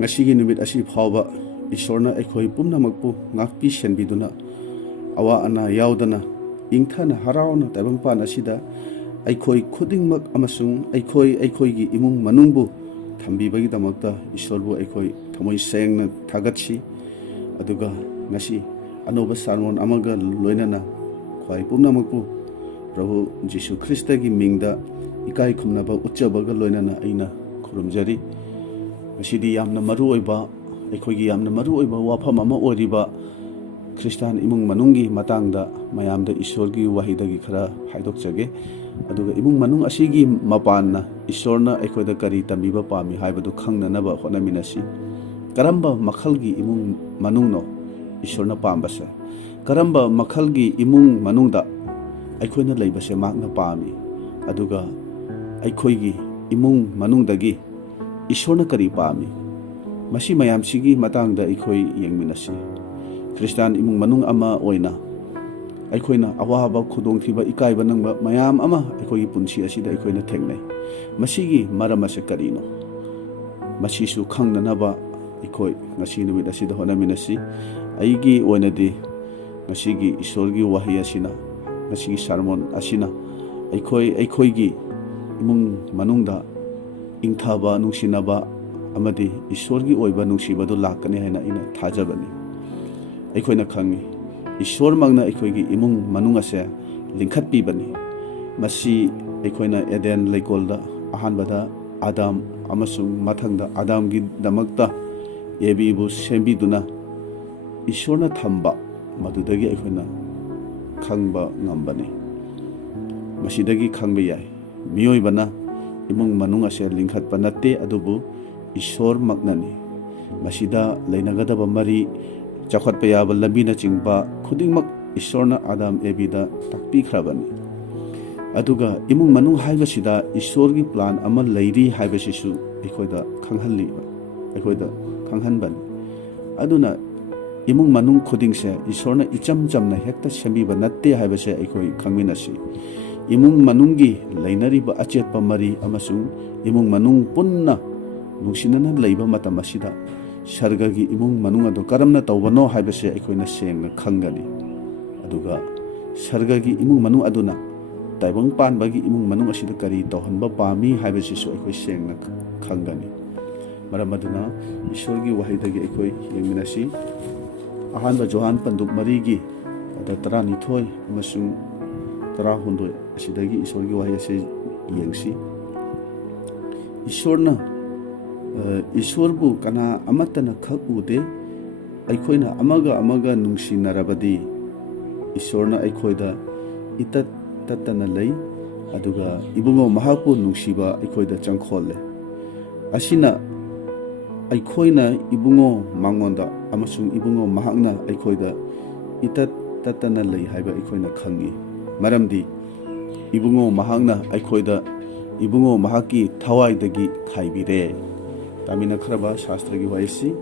ngasi numit asi phawba Ishorna aikhoi pumnamakpu ngakpi senbiduna awa ana yaudana ingthana harauna taibangpan asida aikhoi khudingmak amasung aikhoi gi imung manungbu thambibagi damakta Ishorbu aikhoi thamoi sengna thagatsi aduga ngasi anoba sarmon amaga loinana khwai pumnamakpu Prabhu Jisu Krista gi mingda ikai khumnaba utchabaga loinana aina khurumjari masidi yamna maru oiba aikhoi yamna maru oiba wafam ama oriba Kristan imung manungi matangda mayamda Ishorgi wahidagi khara haidokjage aduga imung manung asigi mapanna Ishorna aikhoida kari tambiba pami haibadu khangnanaba honaminasi karamba makhalgi imung manungno Ishorna pambase karamba makhalgi imung manungda aikhoina leibase makna pami aduga aikhoigi imung manungdagi Ishorna kari pami masi mayam sigi matangda aikhoi yengminasi Kristan imung manung ama oina aikhoina awaba khudongthiba ikaiba nangba mayam ama aikhoigi punsi asida aikhoina thengnai masigi maram ase karino masisu khangnanaba aikoi ngasi numit asida honaminasi aigi oinadi ngasigi Ishorgi wahi asina ngasigi sermon asina aikhoigi imung manungda ingthaba nungsinaba amadi Ishorgi oiba nungsibadu lakani haina ina thajabani aikhoina khangi Ishor magna aikhoigi imung manung ase lingkhatpibani masi aikhoina Eden leikolda ahanbada Adam amasung mathangda Adamgi damakta yebibu sembiduna Ishorna thamba madudagi aikhoina khangba ngambani masidagi khangba yai miyoibana imung manung ase lingkhatpa natte adubu Ishor magnani masida leinagadaba mari chakhwatpa yaba lambina chingba khudingmak Ishorna Adam ebida takpikhrabani aduga imung manung haibasida Ishorgi plan ama leiri haibasisu aikhoida khanghalli aikhoida khanghanbani aduna imung manung khudingse Ishorna icham chamna hekta sembiba natte haibase aikhoi khangminasi imung manunggi leinariba achetpa mari amasung imung manung punna nungsinana leiba matam asida sargagi imung manung ado karamna tawbano haibase aikhoina sengna khangani aduga sargagi imung manung aduna taibang panbagi imung manung asida kari tawhanba pami haibase su aikhoi sengna khangani maramaduna Ishorgi wahidagi aikhoi yengminasi ahanba Johan panduk marigi ada 12 amasung 11 asidagi Ishorgi wahi ase yengsi Ishorbu kana amatana khak ude aikhoina amaga nungsinarabadi Ishorna aikhoida itat tatana lei aduga ibungo mahapu nungsiba aikhoida changkholle asina aikhoina ibungo mangonda amasung ibungo mahakna aikhoida itat tatana lei haiba aikhoina khangi maramdi ibungo mahakna aikhoida ibungo mahaki thawaidagi khaibire tamina khraba shastragi waisi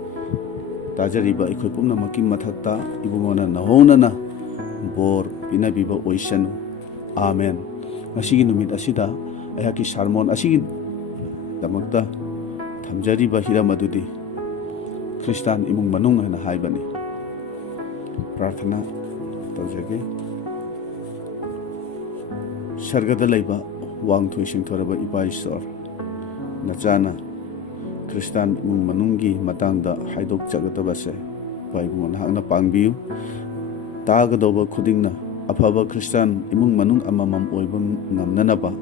tajariba aikhoi pumnamaki mathakta ibungona nahonana bor pinabiba oisanu amen ngasigi numit asida ayaki sermon asigi damakta thamjariba hiram adudi Kristan imung manung hana haibani prarthana tawjage sargada laiba wangthoi singthoraba ipa Ishor nachana Kristan imung manunggi matangda haidok jagadabase paibungon hakna pangbiu tagadoba khudingna afaba Kristan imung manung amamam oibang ngamnanaba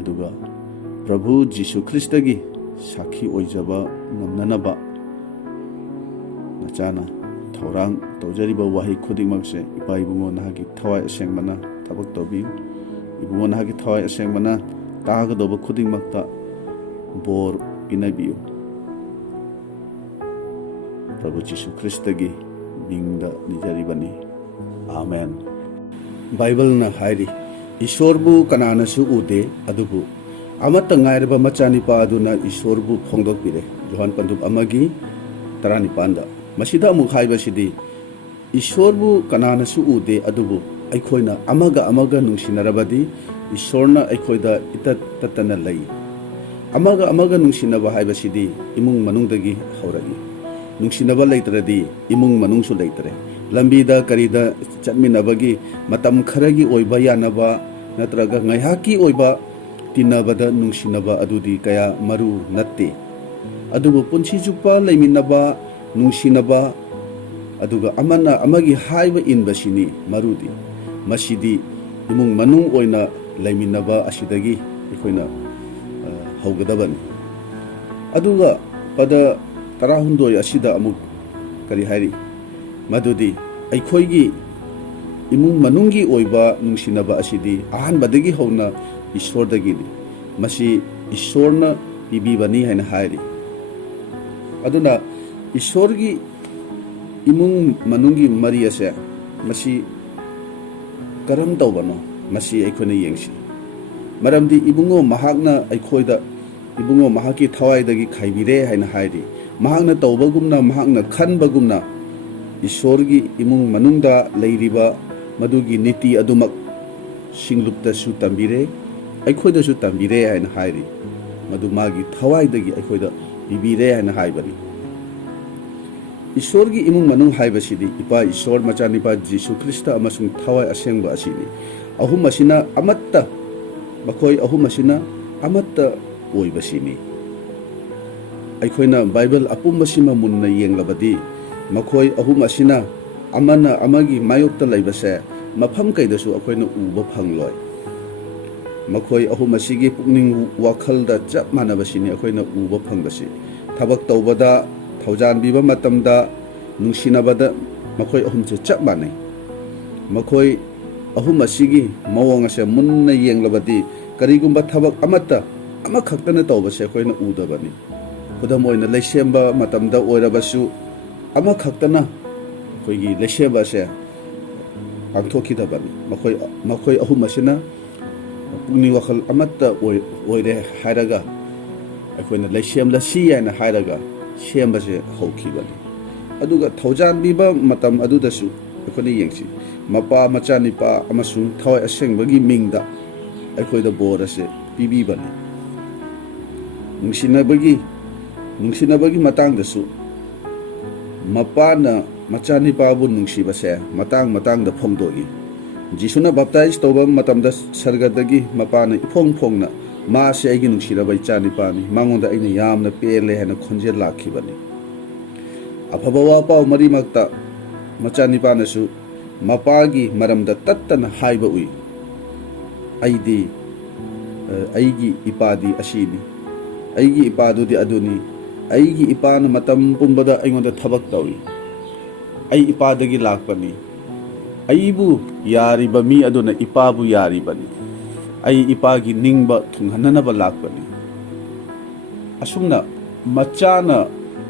aduga Prabhu Jisu Kristagi sakhi oijaba ngamnanaba nachana thorang tawjariba wahi khudingmakse ipaibungon hagi thawai asengmana tabak tobiu ibungon hagi thawai asengmana tagadoba khudingmakta bor pinabiu Prabhu Jisu Kristagi mingda nijaribani amen Bible na hairi Ishorbu kananasu ude adubu amata ngairba machanipa aduna Ishorbu phongdokpire Johan panduk amagi 19 masida amuk haibasidi Ishorbu kananasu ude adubu aikhoina amaga nungsinarabadi Ishorna aikhoida itat tatana lei amaga nungsinaba haibasidi imung manungdagi hauragi nungsinaba leitradi imung manungsu leitre lambida karida chatminabagi matam kharagi oiba yanaba natraga ngaihaki oiba tinabada nungsinaba adudi kaya maru natte adubu punsi jupa leiminaba nungsinaba aduga amana amagi haiba inbasini marudi masidi imung manung oina leiminaba asidagi ikoina haugadabani aduga pada tarahundoi asida amuk kari hari madudi aikhoigi imung manunggi oiba nungsinaba asidi ahanbadagi hauna ishordagini masi ishorna pibibani haina hairi aduna ishorgi imung manunggi mari ase masi karam tawbano masi aikhoina yengsi maramdi ibungo mahakna aikhoida ibungo mahaki thawaidagi khaibire haina hairi mahakna tawbagumna mahakna khanbagumna ishorgi imung manungda leiriba madugi niti adumak singlupta su tambire aikhoida su tambire haina hairi madu magi thawaidagi aikhoida bibire haina haibani ishorgi imung manung haibasidi ipa ishor machanipa jisu krista amasung thawai asengba asini ahum asina amatta makhoi ahum asina amatta oibasini aikhoina bible apumbasima munna yenglabadi makhoi ahum asina amana amagi mayokta laibase mafam kaidasu akhoina uba phangloi makhoi ahum asigi pukning wakhalda chap manabasini akhoina uba phangbasi thabak tawbada thaujan biba matamda nungsinabada makhoi ahum che chap manai makhoi ahum asigi mawang ase munna yenglabadi karigumba thabak amata ama khaktana tawbase akhoina udabani khudam oina leisemba matamda oirabasu ama khaktana khoigi leisemba se pangthokidabani makhoi ahum asina puni wakhal amatta oire hairaga akhoina leisemla si yana hairaga sembase hokibani aduga thaujan biba matam adudasu akhoina yengsi mapa machanipa amasung thawai asengbagi mingda akhoida borase pibibani nungsinabagi matangdasu mapana machanipabu nungsibase matangda phongdogi jisuna baptize toba matamda sargadagi mapana iphongphongna maase aigi nungsiraba ichanipani mangonda aina yamna pele hena khonje lakhibani afaba wa paw marimakta machanipanasu mapagi maramda tattana haiba ui aigi ipadi asini aigi ipadudi aduni aigi ipana matam pumbada aingonda thabak tawi ai ipadagi lakpani aibu yariba mi aduna ipabu yaribani ai ipagi ningba thunghananaba lakpani asumna machana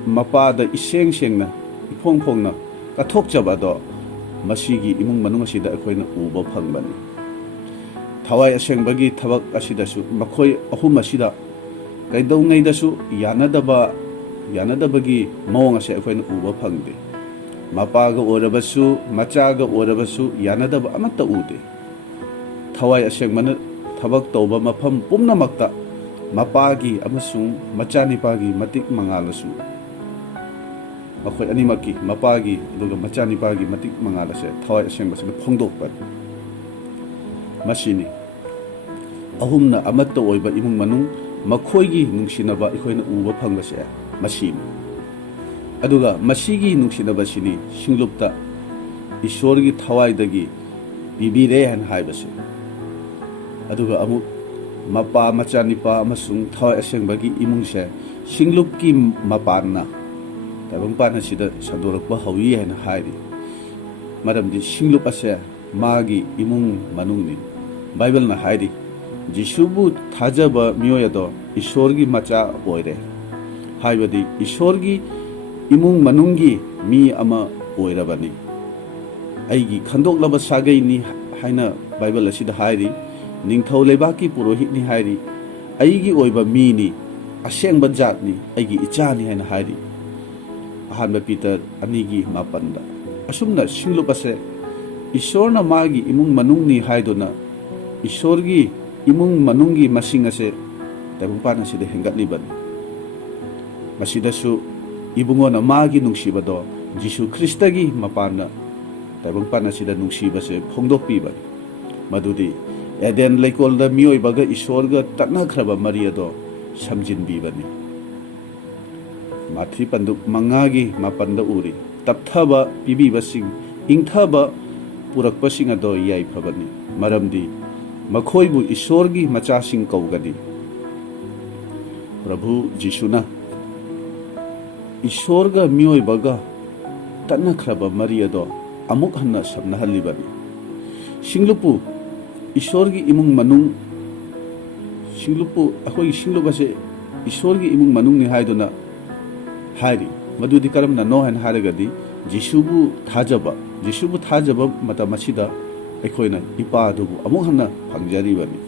mapada iseng sengna iphong phongna kathokjabado masigi imung manung asida akhoina uba phangbani thawai asengbagi thabak asidasu makhoi ahum asida kaidongaidasu yanadabagi mawang ase akhoina uba phangde mapaga orabasu machaga orabasu yanadaba amatta ude thawai asengmana thabak tawba mafam pumnamakta mapagi amasung machanipagi matik mangalasu makhoi animaki mapagi aduga machanipagi matik mangalase thawai asengbasina phongdokpa masini ahumna amatta oiba imung manung makhoigi nungsinaba ikhoina uba phangbase masini aduga masigi nungsinaba sini singlupta ishorgi thawaidagi bibire han haibase aduga amuk mapa machanipa amasung thawai asengbagi imungse singlupki mapanna tabangpana sida sadorakpa hawi han hairi maramdi singlup ase magi imung manungni bible na hairi jisubu thajaba miyoyado ishorgi macha oire haibadi ishorgi imung manunggi mi ama oirabani aigi khandoklaba sagai haina bible asida hairi ningthau lebaki purohit ni hairi aigi oiba mi ni asengba jat ni aigi ichani haina hairi ahanba Peter anigi mapanda asumna singlupase ishorna magi imung manungni haidona ishorgi imung manunggi masing ase ꯇꯥꯏꯕꯪꯄꯥꯟ ꯑꯁꯤꯗ ꯍꯦꯟꯒꯠꯂꯤꯕꯅꯤ ꯃꯁꯤꯗꯁꯨ ꯏꯕꯨꯡꯉꯣꯅ ꯃꯥꯒꯤ ꯅꯨꯡꯁꯤꯕꯗꯣ ꯖꯤꯁꯨ ꯈ꯭ꯔꯤꯁꯇꯒꯤ ꯃꯄꯥꯟꯅ ꯇꯥꯏꯕꯪꯄꯥꯟ ꯑꯁꯤꯗ ꯅꯨꯡꯁꯤꯕꯁꯦ ꯐꯣꯡꯗꯣꯛꯄꯤꯕꯅꯤ ꯃꯗꯨꯗꯤ ꯑꯦꯗꯦꯟ ꯂꯩꯀꯣꯜꯗ ꯃꯤꯑꯣꯏꯕꯒ ꯏꯁꯣꯔꯒ ꯇꯠꯅꯈ꯭ꯔꯕ ꯃꯔꯤ ꯑꯗꯣ ꯁꯝꯖꯤꯟꯕꯤꯕꯅꯤ ꯃꯥꯊꯤ ꯄꯟꯗꯨꯞ 5:8 ꯎꯔꯤ ꯇꯞꯊꯕ ꯄꯤꯕꯤꯕꯁꯤꯡ ꯏꯪꯊꯕ ꯄꯨꯔꯛꯄꯁꯤꯡ ꯑꯗꯣ ꯌꯥꯏꯐꯕꯅꯤ ꯃꯔꯝꯗꯤ ꯃꯈꯣꯏꯕꯨ ꯏꯁꯣꯔꯒꯤ ꯃꯆꯥꯁꯤꯡ ꯀꯧꯒꯅꯤ ꯄ꯭ꯔꯚꯨ ꯖꯤꯁꯨꯅ ꯏꯁꯣꯔꯒ ꯃꯤꯑꯣꯏꯕꯒ ꯇꯠꯅꯈ꯭ꯔꯕ ꯃꯔꯤ ꯑꯗꯣ ꯑꯃꯨꯛ ꯍꯟꯅ ꯁꯝꯅꯍꯜꯂꯤꯕꯅꯤ ꯁꯤꯡꯂꯨꯞꯄꯨ ꯏꯁꯣꯔꯒꯤ ꯏꯃꯨꯡ ꯃꯅꯨꯡ ꯑꯩꯈꯣꯏꯒꯤ ꯁꯤꯡꯂꯨꯞ ꯑꯁꯤ ꯏꯁꯣꯔꯒꯤ ꯏꯃꯨꯡ ꯃꯅꯨꯡꯅꯤ ꯍꯥꯏꯗꯨꯅ ꯍꯥꯏꯔꯤ ꯃꯗꯨꯗꯤ ꯀꯔꯝꯅꯅꯣ ꯍꯥꯏꯅ ꯍꯥꯏꯔꯒꯗꯤ ꯖꯤꯁꯨꯕꯨ ꯊꯥꯖꯕ ꯃꯇꯝ ꯑꯁꯤꯗ ꯑꯩꯈꯣꯏꯅ ꯏꯄꯥ ꯑꯗꯨꯕꯨ ꯑꯃꯨꯛ ꯍꯟꯅ ꯐꯪꯖꯔꯤꯕꯅꯤ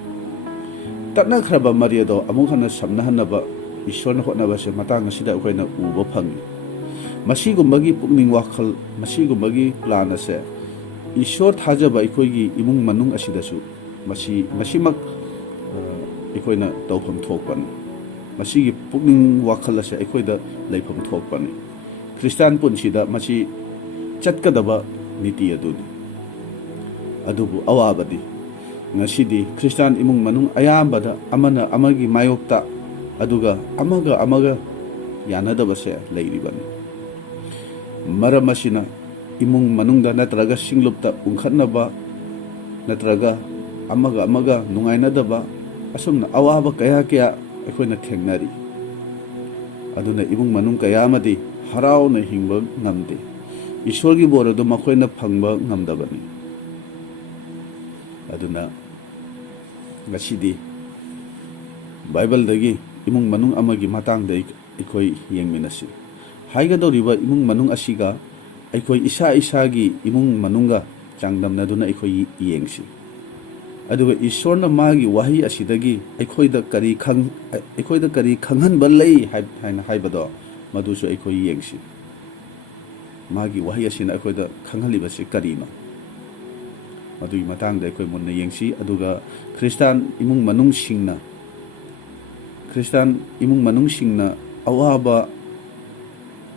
ꯇꯠꯅꯈ꯭ꯔꯕ ꯃꯔꯤ ꯑꯗꯣ ꯑꯃꯨꯛ ꯍꯟꯅ ꯁꯝꯅꯍꯟꯅꯕ ꯏꯁꯣꯔꯅ ꯍꯣꯠꯅꯕꯁꯦ ꯃꯇꯥꯡ ꯑꯁꯤꯗ ꯑꯩꯈꯣꯏꯅ ꯎꯕ ꯐꯪꯏ ꯃꯁꯤꯒꯨꯝꯕꯒꯤ ꯄꯨꯛꯅꯤꯡ ꯋꯥꯈꯜ ꯃꯁꯤꯒꯨꯝꯕꯒꯤ ꯄ꯭ꯂꯥꯟ ꯑꯁꯦ ꯏꯁꯣꯔ ꯊꯥꯖꯕ ꯑꯩꯈꯣꯏꯒꯤ ꯏꯃꯨꯡ ꯃꯅꯨꯡ ꯑꯁꯤꯗꯁꯨ ꯃꯁꯤꯃꯛ ꯑꯩꯈꯣꯏꯅ ꯇꯧꯐꯝ ꯊꯣꯛꯄꯅꯤ ꯃꯁꯤꯒꯤ ꯄꯨꯛꯅꯤꯡ ꯋꯥꯈꯜ ꯑꯁꯦ ꯑꯩꯈꯣꯏꯗ ꯂꯩꯐꯝ ꯊꯣꯛꯄꯅꯤ ꯈ꯭ꯔꯤꯁꯇꯥꯟ ꯄꯨꯟꯁꯤꯗ ꯃꯁꯤ ꯆꯠꯀꯗꯕ ꯅꯤꯇꯤ ꯑꯗꯨꯅꯤ ꯑꯗꯨꯕꯨ ꯑꯋꯥꯕꯗꯤ ꯉꯁꯤꯗꯤ ꯈ꯭ꯔꯤꯁꯇꯥꯟ ꯏꯃꯨꯡ ꯃꯅꯨꯡ ꯑꯌꯥꯝꯕꯗ ꯑꯃꯅ ꯑꯃꯒꯤ ꯃꯥꯌꯣꯛꯇ ꯑꯗꯨꯒ ꯑꯃꯒ ꯌꯥꯅꯗꯕꯁꯦ ꯂꯩꯔꯤꯕꯅꯤ ꯃꯔꯝ ꯑꯁꯤꯅ ꯏꯃꯨꯡ ꯃꯅꯨꯡꯗ ꯅꯠꯇ꯭ꯔꯒ ꯁꯤꯡꯂꯨꯞꯇ ꯎꯪꯈꯠꯅꯕ ꯅꯠꯇ꯭ꯔꯒ ꯑꯃꯒ ꯅꯨꯡꯉꯥꯏꯅꯗꯕ ꯑꯁꯨꯝꯅ ꯑꯋꯥꯕ ꯀꯌꯥ ꯑꯩꯈꯣꯏꯅ ꯊꯦꯡꯅꯔꯤ ꯑꯗꯨꯅ ꯏꯃꯨꯡ ꯃꯅꯨꯡ kaya amadi harauna hingba ngamde ꯏꯁꯣꯔꯒꯤ ꯕꯣꯔ ꯑꯗꯨ ꯃꯈꯣꯏꯅ ꯐꯪꯕ ꯉꯝꯗꯕꯅꯤ ꯑꯗꯨꯅ ꯉꯁꯤꯗꯤ ꯕꯥꯏꯕꯜꯗꯒꯤ ꯏꯃꯨꯡ ꯃꯅꯨꯡ ꯑꯃꯒꯤ ꯃꯇꯥꯡꯗ ꯑꯩꯈꯣꯏ ꯌꯦꯡꯃꯤꯟꯅꯁꯤ ꯍꯥꯏꯒꯗꯧꯔꯤꯕ ꯏꯃꯨꯡ ꯃꯅꯨꯡ ꯑꯁꯤꯒ ꯑꯩꯈꯣꯏ ꯏꯁꯥꯒꯤ ꯏꯃꯨꯡ ꯃꯅꯨꯡꯒ ꯆꯥꯡꯗꯝꯅꯗꯨꯅ ꯑꯩꯈꯣꯏ ꯌꯦꯡꯁꯤ ꯑꯗꯨꯒ ꯏꯁꯣꯔꯅ ꯃꯥꯒꯤ ꯋꯥꯍꯩ ꯑꯁꯤꯗꯒꯤ ꯑꯩꯈꯣꯏꯗ ꯀꯔꯤ ꯈꯪꯍꯟꯕ ꯂꯩ ꯍꯥꯏꯅ ꯍꯥꯏꯕꯗꯣ ꯃꯗꯨꯁꯨ ꯑꯩꯈꯣꯏ ꯌꯦꯡꯁꯤ ꯃꯥꯒꯤ ꯋꯥꯍꯩ ꯑꯁꯤꯅ ꯑꯩꯈꯣꯏꯗ ꯈꯪꯍꯜꯂꯤꯕꯁꯤ ꯀꯔꯤꯅꯣ ꯃꯗꯨꯒꯤ ꯃꯇꯥꯡꯗ ꯑꯩꯈꯣꯏ ꯃꯨꯟꯅ ꯌꯦꯡꯁꯤ ꯑꯗꯨꯒ ꯈ꯭ꯔꯤꯁꯇꯥꯟ ꯏꯃꯨꯡ ꯃꯅꯨꯡꯁꯤꯡꯅ ꯑꯋꯥꯕ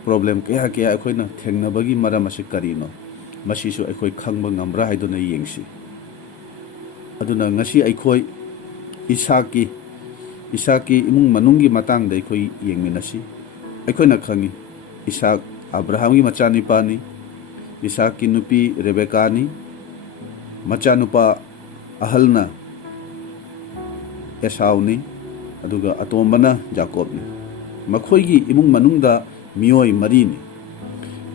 ꯄ꯭ꯔꯣꯕ꯭ꯂꯦꯝ kaya ꯑꯩꯈꯣꯏꯅ ꯊꯦꯡꯅꯕꯒꯤ ꯃꯔꯝ ꯑꯁꯤ ꯀꯔꯤꯅꯣ ꯃꯁꯤꯁꯨ ꯑꯩꯈꯣꯏ ꯈꯪꯕ ꯉꯝꯕ꯭ꯔꯥ ꯍꯥꯏꯗꯨꯅ ꯌꯦꯡꯁꯤ ꯑꯗꯨꯅ ꯉꯁꯤ ꯑꯩꯈꯣꯏ ꯏꯁꯥꯛꯀꯤ ꯏꯃꯨꯡ ꯃꯅꯨꯡꯒꯤ ꯃꯇꯥꯡꯗ ꯑꯩꯈꯣꯏ ꯌꯦꯡꯃꯤꯟꯅꯁꯤ ꯑꯩꯈꯣꯏꯅ ꯈꯪꯏ ꯏꯁꯥꯛ ꯑꯕ꯭ꯔꯥꯍꯥꯝꯒꯤ ꯃꯆꯥꯅꯨꯄꯥꯅꯤ ꯏꯁꯥꯛꯀꯤ ꯅꯨꯄꯤ ꯔꯦꯕꯦꯀꯥꯅꯤ ꯃꯆꯥꯅꯨꯄꯥ ꯑꯍꯜꯅ ꯑꯦꯁꯥꯎꯅꯤ ꯑꯗꯨꯒ ꯑꯇꯣꯝꯕꯅ ꯖꯥꯀꯣꯕꯅꯤ ꯃꯈꯣꯏꯒꯤ ꯏꯃꯨꯡ ꯃꯅꯨꯡꯗ ꯃꯤꯑꯣꯏ 4ꯅꯤ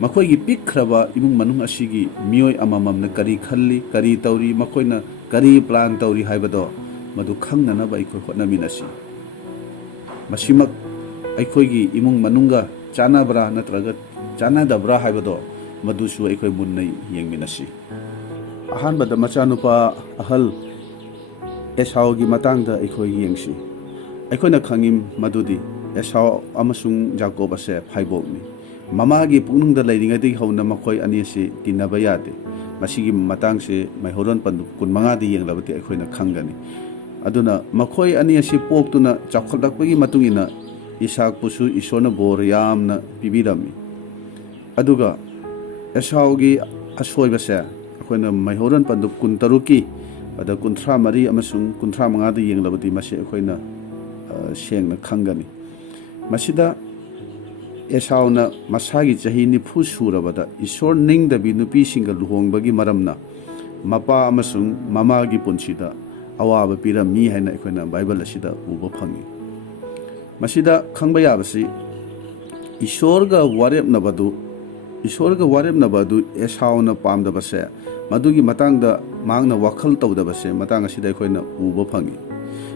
ꯃꯈꯣꯏꯒꯤ ꯄꯤꯛꯈ꯭ꯔꯕ ꯏꯃꯨꯡ ꯃꯅꯨꯡ ꯑꯁꯤꯒꯤ ꯃꯤꯑꯣꯏ ꯑꯃꯃꯝꯅ ꯀꯔꯤ ꯈꯜꯂꯤ ꯀꯔꯤ ꯇꯧꯔꯤ ꯃꯈꯣꯏꯅ ꯀꯔꯤ ꯄ꯭ꯂꯥꯟ ꯇꯧꯔꯤ ꯍꯥꯏꯕꯗꯣ ꯃꯗꯨ ꯈꯪꯅꯅꯕ ꯑꯩꯈꯣꯏ ꯍꯣꯠꯅꯃꯤꯟꯅꯁꯤ ꯃꯁꯤꯃꯛ ꯑꯩꯈꯣꯏꯒꯤ ꯏꯃꯨꯡ ꯃꯅꯨꯡꯒ ꯆꯥꯟꯅꯕ꯭ꯔꯥ ꯅꯠꯇ꯭ꯔꯒ ꯆꯥꯟꯅꯗꯕ꯭ꯔꯥ ꯍꯥꯏꯕꯗꯣ ꯃꯗꯨꯁꯨ ꯑꯩꯈꯣꯏ ꯃꯨꯟꯅ ꯌꯦꯡꯃꯤꯟꯅꯁꯤ ꯑꯍꯥꯟꯕꯗ ꯃꯆꯥꯅꯨꯄꯥ ꯑꯍꯜ ꯑꯦꯁꯥꯎꯒꯤ ꯃꯇꯥꯡꯗ ꯑꯩꯈꯣই ꯌꯦꯡꯁꯤ ꯑꯩꯈꯣꯏꯅ ꯈꯪꯏ ꯃꯗꯨꯗꯤ ꯑꯦꯁꯥꯎ ꯑꯃꯁꯨꯡ ꯖꯥꯀꯣꯕ ꯑꯁꯦ ꯐꯥꯏꯕꯣꯛꯅꯤ ꯃꯃꯥꯒꯤ ꯄꯨꯛꯅꯤꯡꯗ ꯂꯩꯔꯤꯉꯩꯗꯒꯤ ꯍꯧꯅ ꯃꯈꯣꯏ ꯑꯅꯤ ꯑꯁꯤ ꯇꯤꯟꯅꯕ ꯌꯥꯗꯦ ꯃꯁꯤꯒꯤ ꯃꯇꯥꯡꯁꯦ ꯃꯩꯍꯧꯔꯣꯟ 15ꯗ ꯌꯦꯡꯂꯕꯗꯤ ꯑꯩꯈꯣꯏꯅ ꯈꯪꯒꯅꯤ ꯑꯗꯨꯅ ꯃꯈꯣꯏ ꯑꯅꯤ ꯑꯁꯤ ꯄꯣꯛꯇꯨꯅ ꯆꯥꯎꯈꯠꯂꯛꯄꯒꯤ ꯃꯇꯨꯡ ꯏꯟꯅ ꯏꯁꯥꯛꯄꯨꯁꯨ ꯏꯁꯣꯔꯅ ꯕꯣꯔ ꯌꯥꯝꯅ ꯄꯤꯕꯤꯔꯝꯃꯤ ꯑꯗꯨꯒ ꯑꯦꯁꯥꯎꯒꯤ ꯑꯁꯣꯏꯕꯁꯦ ꯑꯩꯈꯣꯏꯅ ꯃꯩꯍꯧꯔꯣꯟ 23ꯀꯤ 34 ꯑꯃꯁꯨꯡ 35ꯗ ꯌꯦꯡꯂꯕꯗꯤ ꯃꯁꯤ ꯑꯩꯈꯣꯏꯅ ꯁꯦꯡꯅ ꯈꯪꯒꯅꯤ ꯃꯁꯤꯗ ꯑꯦꯁꯥꯎꯅ ꯃꯁꯥꯒꯤ ꯆꯍꯤ 90 ꯁꯨꯔꯕꯗ ꯏꯁꯣꯔ ꯅꯤꯡꯗꯕꯤ ꯅꯨꯄꯤꯁꯤꯡꯒ ꯂꯨꯍꯣꯡꯕꯒꯤ ꯃꯔꯝꯅ ꯃꯄꯥ ꯑꯃꯁꯨꯡ ꯃꯃꯥꯒꯤ ꯄꯨꯟꯁꯤꯗ ꯑꯋꯥꯕ ꯄꯤꯔꯝꯃꯤ ꯍꯥꯏꯅ ꯑꯩꯈꯣꯏꯅ ꯕꯥꯏꯕꯜ ꯑꯁꯤꯗ ꯎꯕ ꯐꯪꯏ ꯃꯁꯤꯗ ꯈꯪꯕ ꯌꯥꯕꯁꯤ ꯏꯁꯣꯔꯒ ꯋꯥꯔꯦꯞꯅꯕ ꯑꯗꯨ ꯑꯦꯁꯥꯎꯅ ꯄꯥꯝꯗꯕꯁꯦ ꯃꯗꯨꯒꯤ ꯃꯇꯥꯡꯗ ꯃꯍꯥꯛꯅ ꯋꯥꯈꯜ ꯇꯧꯗꯕꯁꯦ ꯃꯇꯥꯡ ꯑꯁꯤꯗ ꯑꯩꯈꯣꯏꯅ ꯎꯕ ꯐꯪꯏ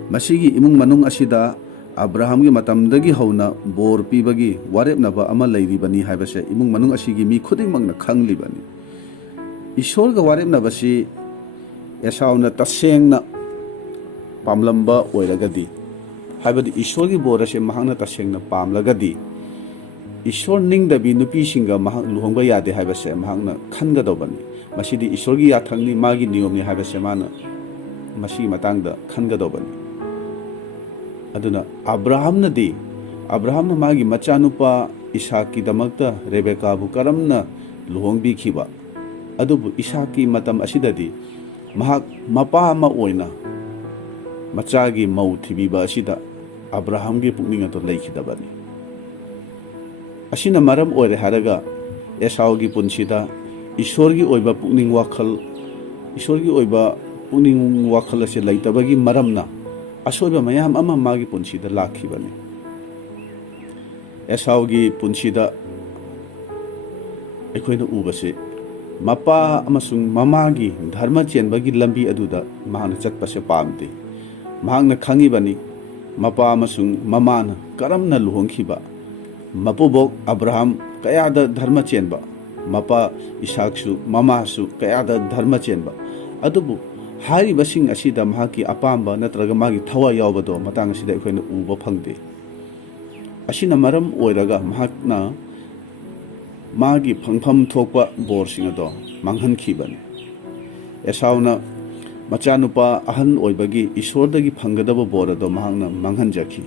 ꯃꯁꯤꯒꯤ ꯏꯃꯨꯡ ꯃꯅꯨꯡ ꯑꯁꯤꯗ ꯑꯕ꯭ꯔꯥꯍꯥꯝꯒꯤ ꯃꯇꯝꯗꯒꯤ ꯍꯧꯅ ꯕꯣꯔ ꯄꯤꯕꯒꯤ ꯋꯥꯔꯦꯞꯅꯕ ꯑꯃ ꯂꯩꯔꯤꯕꯅꯤ ꯍꯥꯏꯕꯁꯦ ꯏꯃꯨꯡ ꯃꯅꯨꯡ ꯑꯁꯤꯒꯤ ꯃꯤ ꯈꯨꯗꯤꯡꯃꯛꯅ ꯈꯪꯂꯤꯕꯅꯤ ꯏꯁꯣꯔꯒ ꯋꯥꯔꯦꯞꯅꯕꯁꯤ ꯑꯦꯁꯥꯎꯅ ꯇꯁꯦꯡꯅ ꯄꯥꯝꯂꯝꯕ ꯑꯣꯏꯔꯒꯗꯤ ꯍꯥꯏꯕꯗꯤ ꯏꯁꯣꯔꯒꯤ ꯕꯣꯔ ꯑꯁꯤ ꯃꯍꯥꯛꯅ ꯇꯁꯦꯡꯅ ꯄꯥꯝꯂꯒꯗꯤ ꯏꯁꯣꯔ ꯅꯤꯡꯗꯕꯤ ꯅꯨꯄꯤꯁꯤꯡꯒ ꯃꯍꯥꯛ ꯂꯨꯍꯣꯡꯕ ꯌꯥꯗꯦ ꯍꯥꯏꯕꯁꯦ ꯃꯍꯥꯛꯅ ꯈꯟꯒꯗꯧꯕꯅꯤ ꯃꯁꯤꯗꯤ ꯏꯁꯣꯔꯒꯤ ꯌꯥꯊꯪꯅꯤ ꯃꯥꯒꯤ ꯅꯤꯌꯣꯝꯅꯤ ꯍꯥꯏꯕꯁꯦ ꯃꯥꯅ ꯃꯁꯤꯒꯤ ꯃꯇꯥꯡꯗ ꯈꯟꯒꯗꯧꯕꯅꯤ aduna Abrahamna magi machanupa Isaakkidamakta Rebecca bu karamna luhongbikiba adubu Isaakki matam asidadi mahak mapa ama oina machagi mau thibiba asida Abrahamgi pukning ado leikidabani asina maram oire haraga Esaugi punsida Ishorgi oiba pukning wakhal ase laitabagi maramna asoiba mayam ama magi punsida lakhibani Esaugi punsida aikoina ubase mapa amasung mamagi dharma chenbagi lambi aduda mahana chatpase pamde mahangna khangibani mapa amasung mamana karamna luhongkhiba mapubok Abraham kayada dharma chenba mapa Isaaksu mamasu kayada dharma chenba adubu haribasing asida mahaki apamba natraga magi thawa yawbado matang asida aikoina uba phangde asina maram oiraga mahakna magi phangpham thokpa borsing ado manghankhibani Esauna machanupa ahan oibagi Ishordagi phanggadaba bor ado mahakna manghanjaki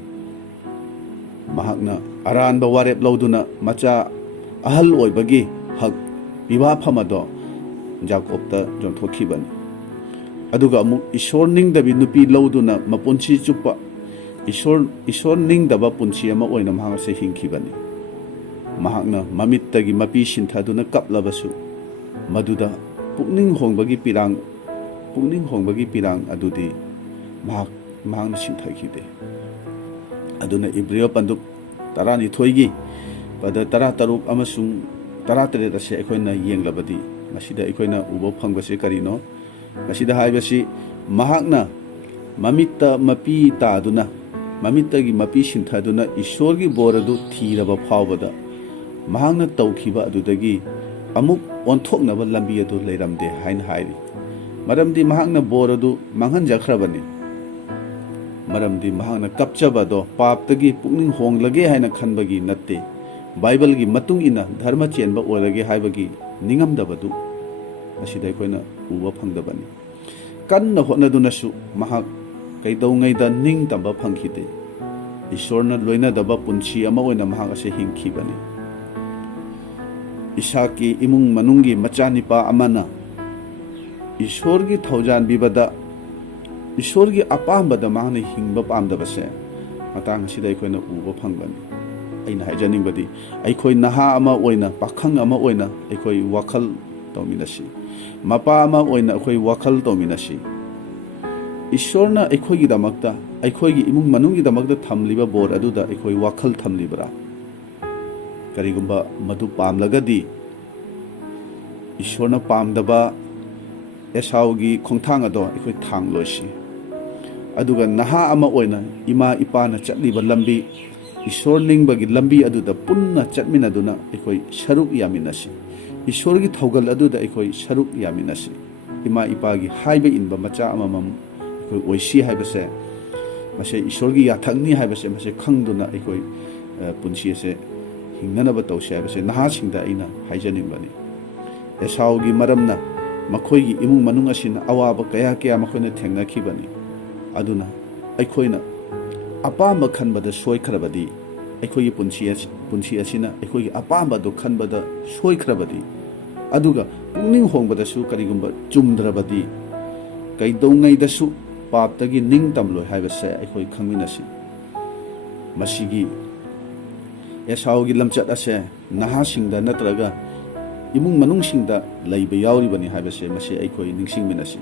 mahakna aranba warep lauduna macha ahal oibagi hak biwa phamado Jacobta jonthokibani aduga amuk Ishor ningdabi nupi lauduna mapunchi chupa Ishor ningdaba punchi ama oina mahanga se hingkibani mahakna mamittagi mapi sinthaduna kaplabasu maduda pukning hongbagi pirang adudi mahakna sinthakide aduna Ibreo panduk tarani thoigi pada tara taruk amasung tara tere ase aikoina yenglabadi masida aikoina ubo phangbase karino masida haibasi mahakna mamitta mapi taduna mamittagi mapi sinthaduna Ishorgi boradu thiraba phawbada mahakna tawkhiba adudagi amuk onthoknaba lambi adu leiramde hain hairi maramdi mahakna boradu manghanjakhrabani maramdi mahakna kapchabado paptagi pukning honglage haina khanbagi natte Bible gi matung ina dharma chenba orage haibagi ningamdabadu asida aikoina uba phangdabani kanna hotnadunasu mahak kaidongaida ningtamba phangkhide Ishorna loinadaba punchi ama oina mahak ase hingkhibani Isaakki imung manunggi machanipa amana Ishorgi thaujan bibada Ishorgi apambada mahna hingba pamdabase matang asida aikoina uba phangbani aina haijaningbadi aikoi naha ama oina pakhang ama oina aikoi wakhal tawminasi mapa ama oina aikoi wakhal tawminasi Ishorna aikhoigi damakta aikhoigi imung manunggi damakta thamliba bor aduda aikoi wakhal thamlibra karigumba madu pamlagadi Ishorna pamdaba Esaugi khongthang ado aikoi thangloisi aduga naha ama oina ima ipana chatliba lambi Ishor ningbagi lambi aduda punna chatminaduna aikoi saruk yaminasi Ishorgi thaugal aduda aikoi saruk yaminasi ima ipagi haiba inba macha amamam aikoi oisi haibase mase Ishorgi yathangni haibase mase khangduna aikoi punchi ase hingnanaba tawse haibase naha singda aina haijaningbani Esaugi maramna makhoigi imung manung asina awaba kaya makhoina thengnakhibani aduna aikhoina apamba khanbada soikrabadi aikhoigi punchi asina aikhoigi apamba do khanbada soikrabadi aduga pungning hongbada su karigumba chumdrabadi kaidongai dasu paptagi ningtamloi haibase aikoi khangminasi masigi Esaugi lamchat ase nahasingda natraga imung manungsingda leiba yauribani haibase mase aikoi ningsingminasi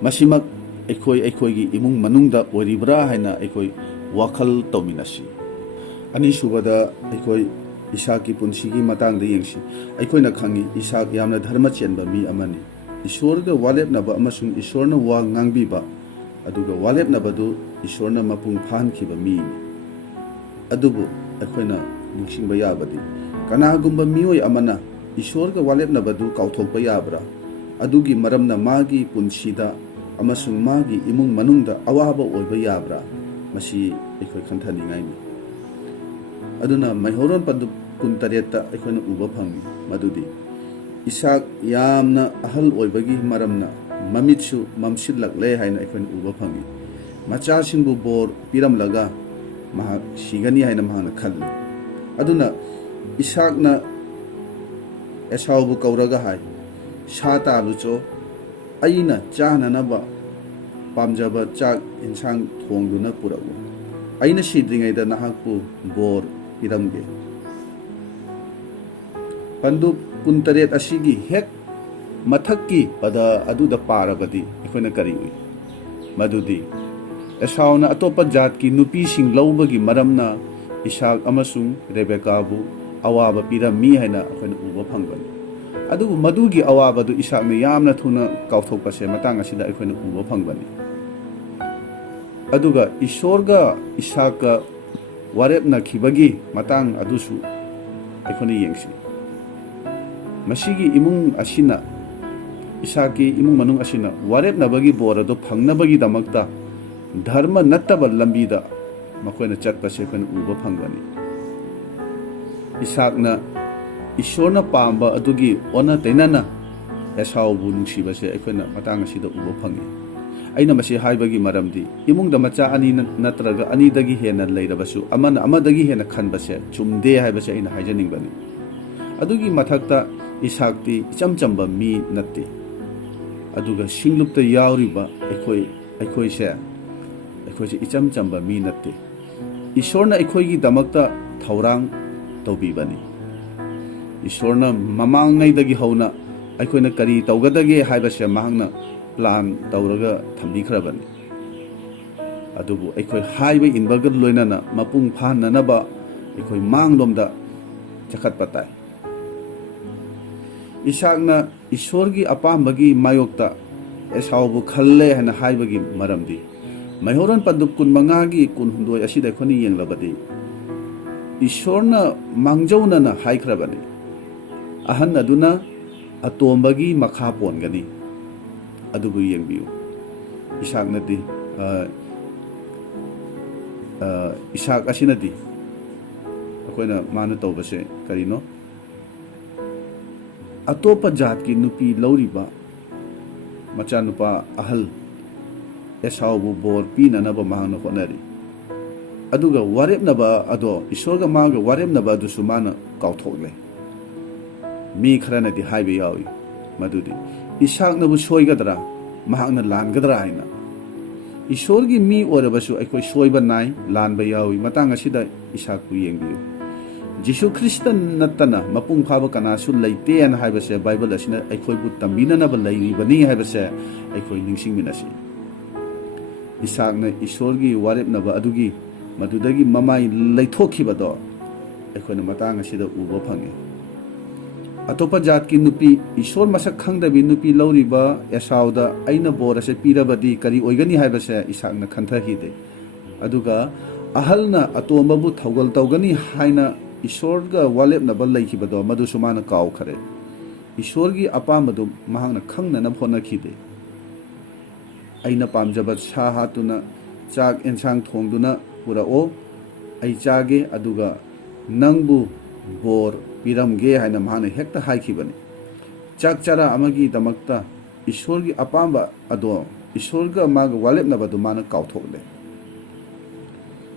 masimak aikhoigi imung manungda oribra haina aikoi wakhal tawminasi ani subada aikoi Isaakki punsigi matangda yengsi aikoina khangi Isaak yamna dharma chenba mi amani Ishorga walepnaba amasung Ishorna wa ngangbiba aduga walepnabadu Ishorna mapung phankhiba mi adubu aikoina ningsingba yabadi kanagumba mioi amana Ishorga walepnabadu kauthokpa yabra adugi maramna magi punsida amasung magi imung manungda awaba oiba yabra masi aikoi khanthaningaini aduna maihoron pandu kuntareta aikoina uba phangi madudi Isaak yamna ahal oibagi maramna mamitsu mamsillaklei haina aikoina uba phangi macha singbu bor piramlaga mahak sigani haina mahakna khalli aduna Isaakna Esaubu kauraga hai sa taalu cho aina chananaba pamjaba chak insang thongduna puragu aina sidringaida nahakpu bor iramge pandu puntaret asigi hek mathakki pada aduda parabadi ekhona kari ui madudi Esauna atopa jatki nupi sing laubagi maramna Isaak amasung Rebecca bu awaba pirami haina akhona uba phangbani adubu madugi awaba du Isaakna yamna thuna kauthokpase matang asida akhona uba phangbani aduga Ishorga Isaaka warepna khibagi matang adusu akhona yengsi masigi imung asina Isaaki imung manung asina warepna bagi borado phangnabagi damakta dharma nattaba lambida makoina chatpase akhona uba phangbani Isaakna Ishorna pamba adugi ona tainana Esaubu nungsibase akhona matang asida uba phangi aina masi haibagi maramdi imungda macha ani natraga ani dagi hena leirabasu amana amadagi hena khanbase chumde haibase aina haijaningbani adugi mathakta Isaakti ichamchamba mi natte aduga singlupta yauriba aikoise ichamchamba mi natte Ishorna aikoigi damakta thaurang tawbibani Ishorna mamangaidagi hauna aikoina kari tawgadage haibase mahangna plan tawraga thambikhrabani adubu aikoi haibe inbaga loinana mapung phananaba aikoi manglomda chakhat patai Isaakna Ishorgi apambagi mayokta Esaubu khalle hana haibagi maramdi maihoran pandup kun mangagi kun hundoi asida khoni yenglabadi Ishorna mangjaunana haikhrabani ahan aduna atombagi makha pongani adubu yengbiu Isaaknadi Isaak asinadi akoina mana tawbase karino atopa jatki nupi lauriba machanupa ahal Esaubu bor pinanaba mahangna honari aduga warepnaba ado Ishorga maga warepnaba adu sumana kauthokle mi kharanadi haibe yawi madudi Isaaknabu soigadra mahangna langadra haina Ishorgi mi orabasu aikoi soiba nai lanba yawi matang asida Isaakpu yengbiu Jisu Kristan nattana mapung phaba kanasu leite an haibase Bible asina aikoi bu tambinanaba leiribani haibase aikoi ningsingminasi Isaakna Ishorgi warepnaba adugi madudagi mamai leithokhibado aikoina matang asida uba phangi atopa jatki nupi Ishor masak khangdabi nupi lauriba Esauda aina borase pirabadi kari oigani haibase Isaakna khanthahide aduga ahalna atombabu thaugal tawgani haina Ishorga walepnaba leikibado madu sumana kaw khare Ishorgi apamadu mahangna khangnana phonakhide aina pamjaba sa hatuna chak ensang thongduna pura o ai chage aduga nangbu bor piramge haina mahana hekta haikhibani chak chara amagi damakta Ishorgi apamba ado Ishorga maga walepnaba du mana kauthokle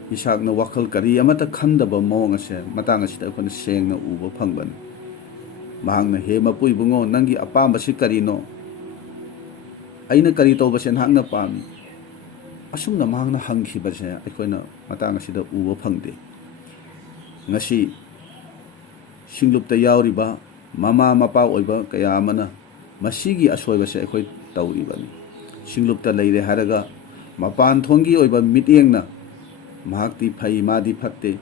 Isaakna wakhal kari amata khandaba mawang ase matang asida akhona sengna uba phangbani mahangna he mapui bungo nangi apamba si karino aina kari tawbase nahangna pami asumna mahangna hangkhibase akhona matang asida uba phangde ngasi singlupta yauriba mama mapa oiba kaya amana masigi asoibase akhoi tawribani singlupta leire haraga mapan thongi oiba mitengna mahakti phai madi phatte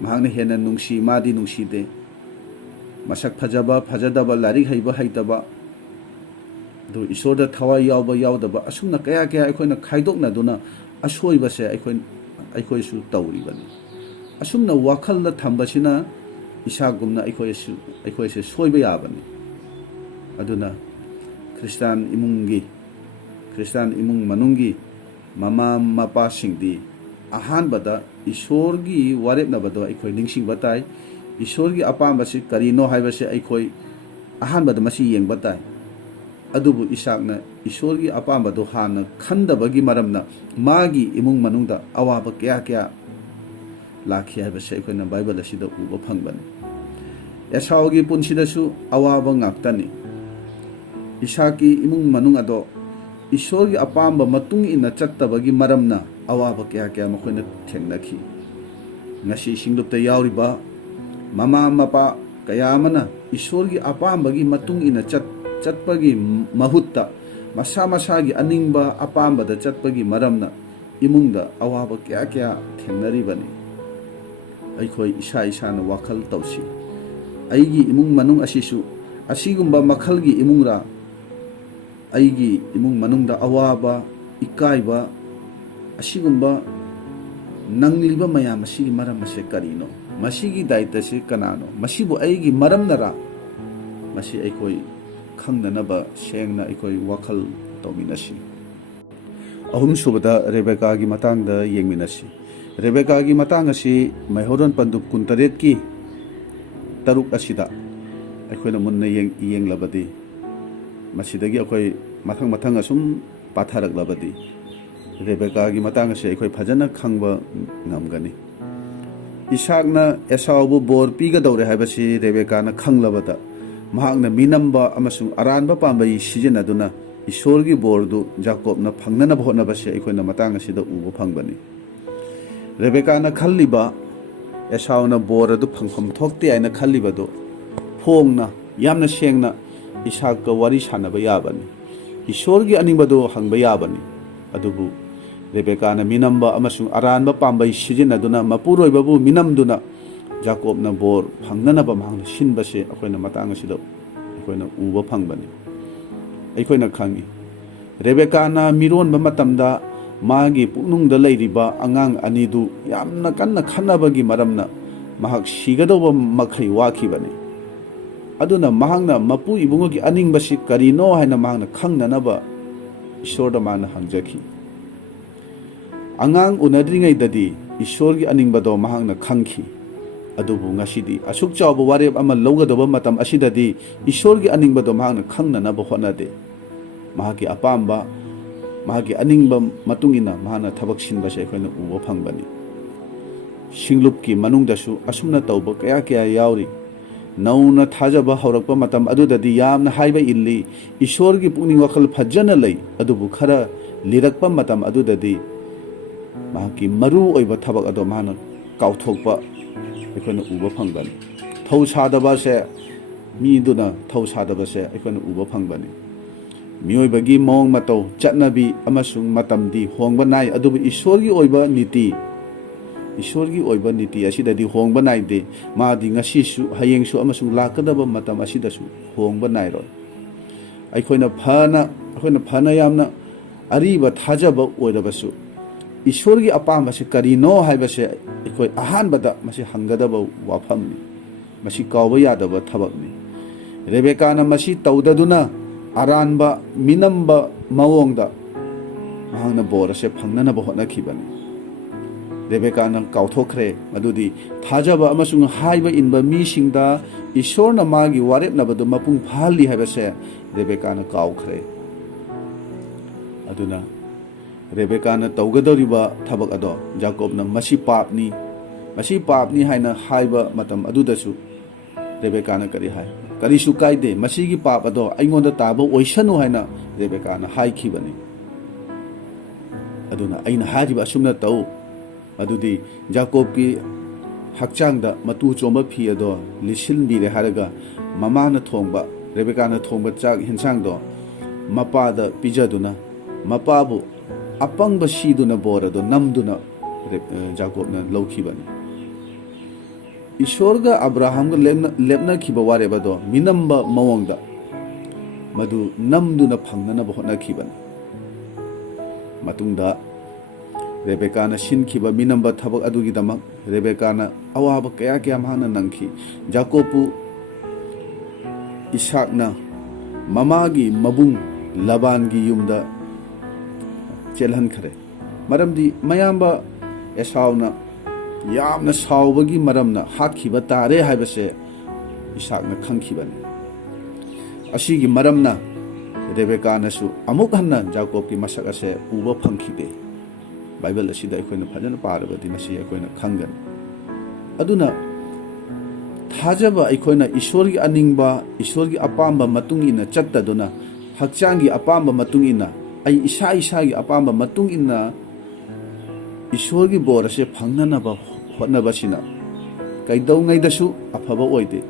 mahangna hena nungsi madi nungside masak phajaba phajadaba larik haiba haitaba do Ishorda thawai yawba yawdaba asumna kaya akhona khaidokna duna asoibase akhoi su tawribani asumna wakhalna thambasina Isaakgumna aikoise soiba yabani aduna Kristan imung manungi mama mapa singdi ahanbada Ishorgi warepnabado aikoi ningsing batai Ishorgi apambasi karino haibase aikoi ahanbada masi yengbatai adubu Isaakna Ishorgi apambado hana khandabagi maramna magi imung manungda awaba kya ꯂꯥꯛꯈꯤ ꯍꯥꯏꯕꯁꯦ ꯑꯩꯈꯣꯏꯅ Bible ꯑꯁꯤꯗ ꯎꯕ ꯐꯪꯕꯅꯤ꯫ ꯑꯦꯁꯥꯎꯒꯤ ꯄꯨꯟꯁꯤꯗꯁꯨ ꯑꯋꯥꯕ ꯉꯥꯛꯇꯅꯤ꯫ ꯏꯁꯥꯛꯀꯤ ꯏꯃꯨꯡ ꯃꯅꯨꯡ ꯑꯗꯣ ꯏꯁꯣꯔꯒꯤ ꯑꯄꯥꯝꯕ ꯃꯇꯨꯡ ꯏꯟꯅ ꯆꯠꯇꯕꯒꯤ ꯃꯔꯝꯅ ꯑꯋꯥꯕ ꯀꯌꯥ ꯃꯈꯣꯏꯅ ꯊꯦꯡꯅꯈꯤ꯫ ꯉꯁꯤ ꯁꯤꯡꯂꯨꯞꯇ ꯌꯥꯎꯔꯤꯕ ꯃꯃꯥ ꯃꯄꯥ ꯀꯌꯥ ꯑꯃꯅ ꯏꯁꯣꯔꯒꯤ ꯑꯄꯥꯝꯕꯒꯤ ꯃꯇꯨꯡ ꯏꯟꯅ ꯆꯠꯄꯒꯤ ꯃꯍꯨꯠꯇ ꯃꯁꯥ ꯃꯁꯥꯒꯤ ꯑꯅꯤꯡꯕ ꯑꯄꯥꯝꯕꯗ ꯆꯠꯄꯒꯤ ꯃꯔꯝꯅ ꯏꯃꯨꯡꯗ ꯑꯋꯥꯕ ꯀꯌꯥ ꯊꯦꯡꯅꯔꯤꯕꯅꯤ꯫ ꯑꯩꯈꯣꯏ ꯏꯁꯥꯅ ꯋꯥꯈꯜ ꯇꯧꯁꯤ, ꯑꯩꯒꯤ ꯏꯃꯨꯡ ꯃꯅꯨꯡ ꯑꯁꯤꯁꯨ ꯑꯁꯤꯒꯨꯝꯕ ꯃꯈꯜꯒꯤ ꯏꯃꯨꯡꯔꯥ? ꯑꯩꯒꯤ ꯏꯃꯨꯡ ꯃꯅꯨꯡꯗ ꯑꯋꯥꯕ, ꯏꯀꯥꯏꯕ ꯑꯁꯤꯒꯨꯝꯕ ꯅꯪꯂꯤꯕ ꯃꯌꯥꯝ ꯑꯁꯤꯒꯤ ꯃꯔꯝ ꯑꯁꯤ ꯀꯔꯤꯅꯣ? ꯃꯁꯤꯒꯤ ꯗꯥꯏꯇꯁꯤ ꯀꯅꯥꯅꯣ? ꯃꯁꯤꯕꯨ ꯑꯩꯒꯤ ꯃꯔꯝꯅꯔꯥ? ꯃꯁꯤ ꯑꯩꯈꯣꯏ ꯈꯪꯅꯅꯕ ꯁꯦꯡꯅ ꯑꯩꯈꯣꯏ ꯋꯥꯈꯜ ꯇꯧꯃꯤꯟꯅꯁꯤ꯫ ꯑꯍꯨꯝꯁꯨꯕꯗ ꯔꯦꯕꯦꯀꯥꯒꯤ ꯃꯇꯥꯡꯗ ꯌꯦꯡꯃꯤꯟꯅꯁꯤ꯫ ꯔꯦꯕꯦꯀꯥꯒꯤ ꯃꯇꯥꯡ ꯑꯁꯤ ꯃꯩꯍꯧꯔꯣꯟ ꯄꯟꯗꯨꯞ 23ꯀꯤ 6 ꯑꯁꯤꯗ ꯑꯩꯈꯣꯏꯅ ꯃꯨꯟꯅ ꯌꯦꯡꯂꯕꯗꯤ, ꯃꯁꯤꯗꯒꯤ ꯑꯩꯈꯣꯏ ꯃꯊꯪ ꯑꯁꯨꯝ ꯄꯥꯊꯔꯛꯂꯕꯗꯤ ꯔꯦꯕꯦꯀꯥꯒꯤ ꯃꯇꯥꯡ ꯑꯁꯤ ꯑꯩꯈꯣꯏ ꯐꯖꯅ ꯈꯪꯕ ꯉꯝꯒꯅꯤ꯫ ꯏꯁꯥꯛꯅ ꯑꯦꯁꯥꯎꯕꯨ ꯕꯣꯔ ꯄꯤꯒꯗꯧꯔꯦ ꯍꯥꯏꯕꯁꯤ ꯔꯦꯕꯦꯀꯥꯅ ꯈꯪꯂꯕꯗ ꯃꯍꯥꯛꯅ ꯃꯤꯅꯝꯕ ꯑꯃꯁꯨꯡ ꯑꯔꯥꯟꯕ ꯄꯥꯝꯕꯩ ꯁꯤꯖꯤꯟꯅꯗꯨꯅ ꯏꯁꯣꯔꯒꯤ ꯕꯣꯔꯗꯨ ꯖꯥꯀꯣꯕꯅ ꯐꯪꯅꯅꯕ ꯍꯣꯠꯅꯕꯁꯤ ꯑꯩꯈꯣꯏꯅ ꯃꯇꯥꯡ ꯑꯁꯤꯗ ꯎꯕ ꯐꯪꯕꯅꯤ꯫ ꯔꯦꯕꯦꯀꯥꯅ ꯈꯜꯂꯤꯕ ꯑꯦꯁꯥꯎꯅ ꯕꯣꯔ ꯑꯗꯨ ꯐꯪꯐꯝ ꯊꯣꯛꯇꯦ ꯍꯥꯏꯅ ꯈꯜꯂꯤꯕꯗꯨ ꯐꯣꯡꯅ ꯌꯥꯝꯅ ꯁꯦꯡꯅ ꯏꯁꯥꯛꯀ ꯋꯥꯔꯤ ꯁꯥꯟꯅꯕ ꯌꯥꯕꯅꯤ, ꯏꯁꯣꯔꯒꯤ ꯑꯅꯤꯡꯕꯗꯨ ꯍꯪꯕ ꯌꯥꯕꯅꯤ꯫ ꯑꯗꯨꯕꯨ ꯔꯦꯕꯦꯀꯥꯅ ꯃꯤꯅꯝꯕ ꯑꯃꯁꯨꯡ ꯑꯔꯥꯟꯕ ꯄꯥꯝꯕꯩ ꯁꯤꯖꯤꯟꯅꯗꯨꯅ ꯃꯄꯨꯔꯣꯏꯕꯕꯨ ꯃꯤꯅꯝꯗꯨꯅ ꯖꯥꯀꯣꯕꯅ ꯕꯣꯔ ꯐꯪꯅꯅꯕ ꯃꯍꯥꯛꯅ ꯁꯤꯟꯕꯁꯦ ꯑꯩꯈꯣꯏꯅ ꯃꯇꯥꯡ ꯑꯁꯤꯗ ꯑꯩꯈꯣꯏꯅ ꯎꯕ ꯐꯪꯕꯅꯤ꯫ ꯑꯩꯈꯣꯏꯅ ꯈꯪꯉꯤ ꯔꯦꯕꯦꯀꯥꯅ ꯃꯤꯔꯣꯟꯕ ꯃꯇꯝꯗ ꯃꯥꯒꯤ ꯄꯨꯛꯅꯨꯡꯗ ꯂꯩꯔꯤꯕ ꯑꯉꯥꯡ ꯑꯅꯤꯗꯨ ꯌꯥꯝꯅ ꯀꯟꯅ ꯈꯟꯅꯕꯒꯤ ꯃꯔꯝꯅ ꯃꯍꯥꯛ ꯁꯤꯒꯗꯧꯕ ꯃꯈꯩ ꯋꯥꯈꯤꯕꯅꯤ꯫ ꯑꯗꯨꯅ ꯃꯍꯥꯛꯅ ꯃꯄꯨ ꯏꯕꯨꯡꯉꯣꯒꯤ ꯑꯅꯤꯡꯕꯁꯤ ꯀꯔꯤꯅꯣ ꯍꯥꯏꯅ ꯃꯍꯥꯛꯅ ꯈꯪꯅꯅꯕ ꯏꯁꯣꯔꯗ ꯃꯥꯅ ꯍꯪꯖꯈꯤ꯫ ꯑꯉꯥꯡ ꯎꯅꯗ꯭ꯔꯤꯉꯩꯗꯗꯤ ꯏꯁꯣꯔꯒꯤ ꯑꯅꯤꯡꯕꯗꯣ ꯃꯍꯥꯛꯅ ꯈꯪꯈꯤ꯫ ꯑꯗꯨꯕꯨ ꯉꯁꯤꯗꯤ ꯑꯁꯨꯛ ꯆꯥꯎꯕ ꯋꯥꯔꯦꯞ ꯑꯃ ꯂꯧꯒꯗꯕ ꯃꯇꯝ ꯑꯁꯤꯗꯗꯤ ꯏꯁꯣꯔꯒꯤ ꯑꯅꯤꯡꯕꯗꯣ ꯃꯍꯥꯛꯅ ꯈꯪꯅꯅꯕ ꯍꯣꯠꯅꯗꯦ꯫ ꯃꯍꯥꯛꯀꯤ ꯑꯄꯥꯝꯕ, ꯃꯍꯥꯛꯀꯤ ꯑꯅꯤꯡꯕ ꯃꯇꯨꯡ ꯏꯟꯅ ꯃꯍꯥꯛꯅ ꯊꯕꯛ ꯁꯤꯟꯕꯁꯦ ꯑꯩꯈꯣꯏꯅ ꯎꯕ ꯐꯪꯕꯅꯤ꯫ ꯁꯤꯡꯂꯨꯞꯀꯤ ꯃꯅꯨꯡꯗꯁꯨ ꯑꯁꯨꯝꯅ ꯇꯧꯕ ꯀꯌꯥ ꯌꯥꯎꯔꯤ꯫ ꯅꯧꯅ ꯊꯥꯖꯕ ꯍꯧꯔꯛꯄ ꯃꯇꯝ ꯑꯗꯨꯗꯗꯤ ꯌꯥꯝꯅ ꯍꯥꯏꯕ ꯏꯜꯂꯤ, ꯏꯁꯣꯔꯒꯤ ꯄꯨꯛꯅꯤꯡ ꯋꯥꯈꯜ ꯐꯖꯅ ꯂꯩ꯫ ꯑꯗꯨꯕꯨ ꯈꯔ ꯂꯤꯔꯛꯄ ꯃꯇꯝ ꯑꯗꯨꯗꯗꯤ ꯃꯍꯥꯛꯀꯤ ꯃꯔꯨ ꯑꯣꯏꯕ ꯊꯕꯛ ꯑꯗꯣ ꯃꯍꯥꯛꯅ ꯀꯥꯎꯊꯣꯛꯄ ꯑꯩꯈꯣꯏꯅ ꯎꯕ ꯐꯪꯕꯅꯤ꯫ ꯃꯤꯗꯨꯅ ꯊꯧ ꯁꯥꯗꯕꯁꯦ ꯑꯩꯈꯣꯏꯅ ꯎꯕ ꯐꯪꯕꯅꯤ꯫ ꯃꯤꯑꯣꯏꯕꯒꯤ ꯃꯑꯣꯡ ꯃꯇꯧ, ꯆꯠꯅꯕꯤ ꯑꯃꯁꯨꯡ ꯃꯇꯝꯗꯤ ꯍꯣꯡꯕ ꯅꯥꯏ, ꯑꯗꯨꯕꯨ ꯏꯁꯣꯔꯒꯤ ꯑꯣꯏꯕ ꯅꯤꯇꯤ ꯑꯁꯤꯗꯗꯤ ꯍꯣꯡꯕ ꯅꯥꯏꯗꯦ꯫ ꯃꯥꯗꯤ ꯉꯁꯤꯁꯨ, ꯍꯌꯦꯡꯁꯨ ꯑꯃꯁꯨꯡ ꯂꯥꯛꯀꯗꯕ ꯃꯇꯝ ꯑꯁꯤꯗꯁꯨ ꯍꯣꯡꯕ ꯅꯥꯏꯔꯣꯏ꯫ ꯑꯩꯈꯣꯏꯅ ꯐꯅ ꯌꯥꯝꯅ ꯑꯔꯤꯕ ꯊꯥꯖꯕ ꯑꯣꯏꯔꯕꯁꯨ ꯏꯁꯣꯔꯒꯤ ꯑꯄꯥꯝꯕꯁꯤ ꯀꯔꯤꯅೋ ꯍꯥꯏꯕꯁꯦ ꯑꯩꯈꯣꯏ ꯑꯍꯥꯟꯕꯗ ꯃꯁꯤ ꯍꯪꯒꯗꯕ ꯋꯥꯐꯝꯅꯤ꯫ ꯃꯁꯤ ꯀꯥꯎꯕ ꯌꯥꯗꯕ ꯊꯕꯛꯅꯤ꯫ ꯔꯦꯕꯦꯀꯥꯅ ꯃꯁꯤ ꯇꯧꯗꯗꯨꯅ ꯑꯔꯥꯟꯕ, ꯃꯤꯅꯝꯕ ꯃꯑꯣꯡꯗ ꯃꯍꯥꯛꯅ ꯕꯣꯔ ꯑꯁꯦ ꯐꯪꯅꯅꯕ ꯍꯣꯠꯅꯈꯤꯕꯅꯤ꯫ ꯔꯦꯕꯦꯀꯥꯅ ꯀꯥꯎꯊꯣꯛꯈ꯭ꯔꯦ ꯃꯗꯨꯗꯤ ꯊꯥꯖꯕ ꯑꯃꯁꯨꯡ ꯍꯥꯏꯕ ꯏꯟꯕ ꯃꯤꯁꯤꯡꯗ ꯏꯁꯣꯔꯅ ꯃꯥꯒꯤ ꯋꯥꯔꯦꯞꯅꯕꯗꯨ ꯃꯄꯨꯡ ꯐꯥꯍꯜꯂꯤ ꯍꯥꯏꯕꯁꯦ ꯔꯦꯕꯦꯀꯥꯅ ꯀꯥꯎꯈ꯭ꯔꯦ꯫ ꯑꯗꯨꯅ ꯔꯦꯕꯦꯀꯥꯅ ꯇꯧꯒꯗꯧꯔꯤꯕ ꯊꯕꯛ ꯑꯗꯣ ꯖꯥꯀꯣꯕꯅ ꯃꯁꯤ ꯄꯥꯞꯅꯤ ꯍꯥꯏꯅ ꯍꯥꯏꯕꯃꯇꯝ ꯑꯗꯨꯗꯁꯨ ꯔꯦꯕꯦꯀꯥꯅ ꯀꯔꯤ ꯍꯥꯏ? ꯀꯔꯤꯁꯨ ꯀꯥꯏꯗꯦ, ꯃꯁꯤꯒꯤ ꯄꯥꯞ ꯑꯗꯣ ꯑꯩꯉꯣꯟꯗ ꯇꯥꯕ ꯑꯣꯏꯁꯅꯨ ꯍꯥꯏꯅ ꯔꯦꯕꯦꯀꯥꯅ ꯍꯥꯏꯈꯤꯕꯅꯤ꯫ ꯑꯗꯨꯅ ꯑꯩꯅ ꯍꯥꯏꯔꯤꯕ ꯑꯁꯨꯝꯅ ꯇꯧ, ꯑꯗꯨꯗꯤ ꯖꯥꯀꯣꯕꯀꯤ ꯍꯛꯆꯥꯡꯗ ꯃꯇꯨ ꯆꯣꯝꯕ ꯐꯤ ꯑꯗꯣ ꯂꯤꯠꯁꯤꯟꯕꯤꯔꯦ ꯍꯥꯏꯔꯒ ꯔꯦꯕꯦꯀꯥꯅ ꯊꯣꯡꯕ ꯆꯥꯛ ꯌꯦꯟꯁꯥꯡꯗꯣ ꯃꯄꯥꯗ ꯄꯤꯖꯗꯨꯅ ꯃꯄꯥꯕꯨ ꯑꯄꯪꯕ ꯁꯤꯗꯨꯅ ꯕꯣꯔ ꯑꯗꯣ ꯅꯝꯗꯨꯅ ꯖꯥꯀꯣꯕꯅ ꯂꯧꯈꯤꯕꯅꯤ꯫ ꯏꯁꯣꯔꯒ ꯑꯕ꯭ꯔꯥꯍꯥꯝꯒ ꯂꯦꯞꯅꯈꯤꯕ ꯋꯥꯔꯦꯞ ꯑꯗꯣ ꯃꯤꯅꯝꯕ ꯃꯑꯣꯡꯗ ꯃꯗꯨ ꯅꯝꯗꯨꯅ ꯐꯪꯅꯅꯕ ꯍꯣꯠꯅꯈꯤꯕꯅꯤ꯫ ꯃꯇꯨꯡꯗ ꯔꯦꯕꯦꯀꯥꯅ ꯁꯤꯟꯈꯤꯕ ꯃꯤꯅꯝꯕ ꯊꯕꯛ ꯑꯗꯨꯒꯤꯗꯃꯛ ꯔꯦꯕꯦꯀꯥꯅ ꯑꯋꯥꯕ ꯀꯌꯥ ꯃꯍꯥꯛꯅ ꯅꯪꯈꯤ꯫ ꯖꯥꯀꯣꯕꯄꯨ ꯏꯁꯥꯛꯅ ꯃꯃꯥꯒꯤ ꯃꯕꯨꯡ ꯂꯥꯕꯥꯟꯒꯤ ꯌꯨꯝꯗ ꯆꯦꯜꯍꯟꯈ꯭ꯔꯦ, ꯃꯔꯝꯗꯤ ꯃꯌꯥꯝꯕ ꯑꯦꯁꯥꯎꯅ ꯌꯥꯝꯅ ꯁꯥꯎꯕꯒꯤ ꯃꯔꯝꯅ ꯍꯥꯠꯈꯤꯕ ꯇꯥꯔꯦ ꯍꯥꯏꯕꯁꯦ ꯏꯁꯥꯛꯅ ꯈꯪꯈꯤꯕꯅꯤ꯫ ꯑꯁꯤꯒꯤ ꯃꯔꯝꯅ ꯔꯦꯕꯦꯀꯥꯅꯁꯨ ꯑꯃꯨꯛ ꯍꯟꯅ ꯖꯥꯀꯣꯕꯀꯤ ꯃꯁꯛ ꯑꯁꯦ ꯎꯕ ꯐꯪꯈꯤꯗꯦ꯫ ꯕꯥꯏꯕꯜ ꯑꯁꯤꯗ ꯑꯩꯈꯣꯏꯅ ꯐꯖꯅ ꯄꯥꯔꯕꯗꯤ ꯃꯁꯤ ꯑꯩꯈꯣꯏꯅ ꯈꯪꯒꯅꯤ꯫ aduna thajaba aikoina ishorgi aningba ishorgi apamba matung ina chattaduna hakchangi apamba matung ina ai isa isagi apamba matung ina ishorgi borase phangnanaba hotnabasina kaidau ngaidasu afaba oide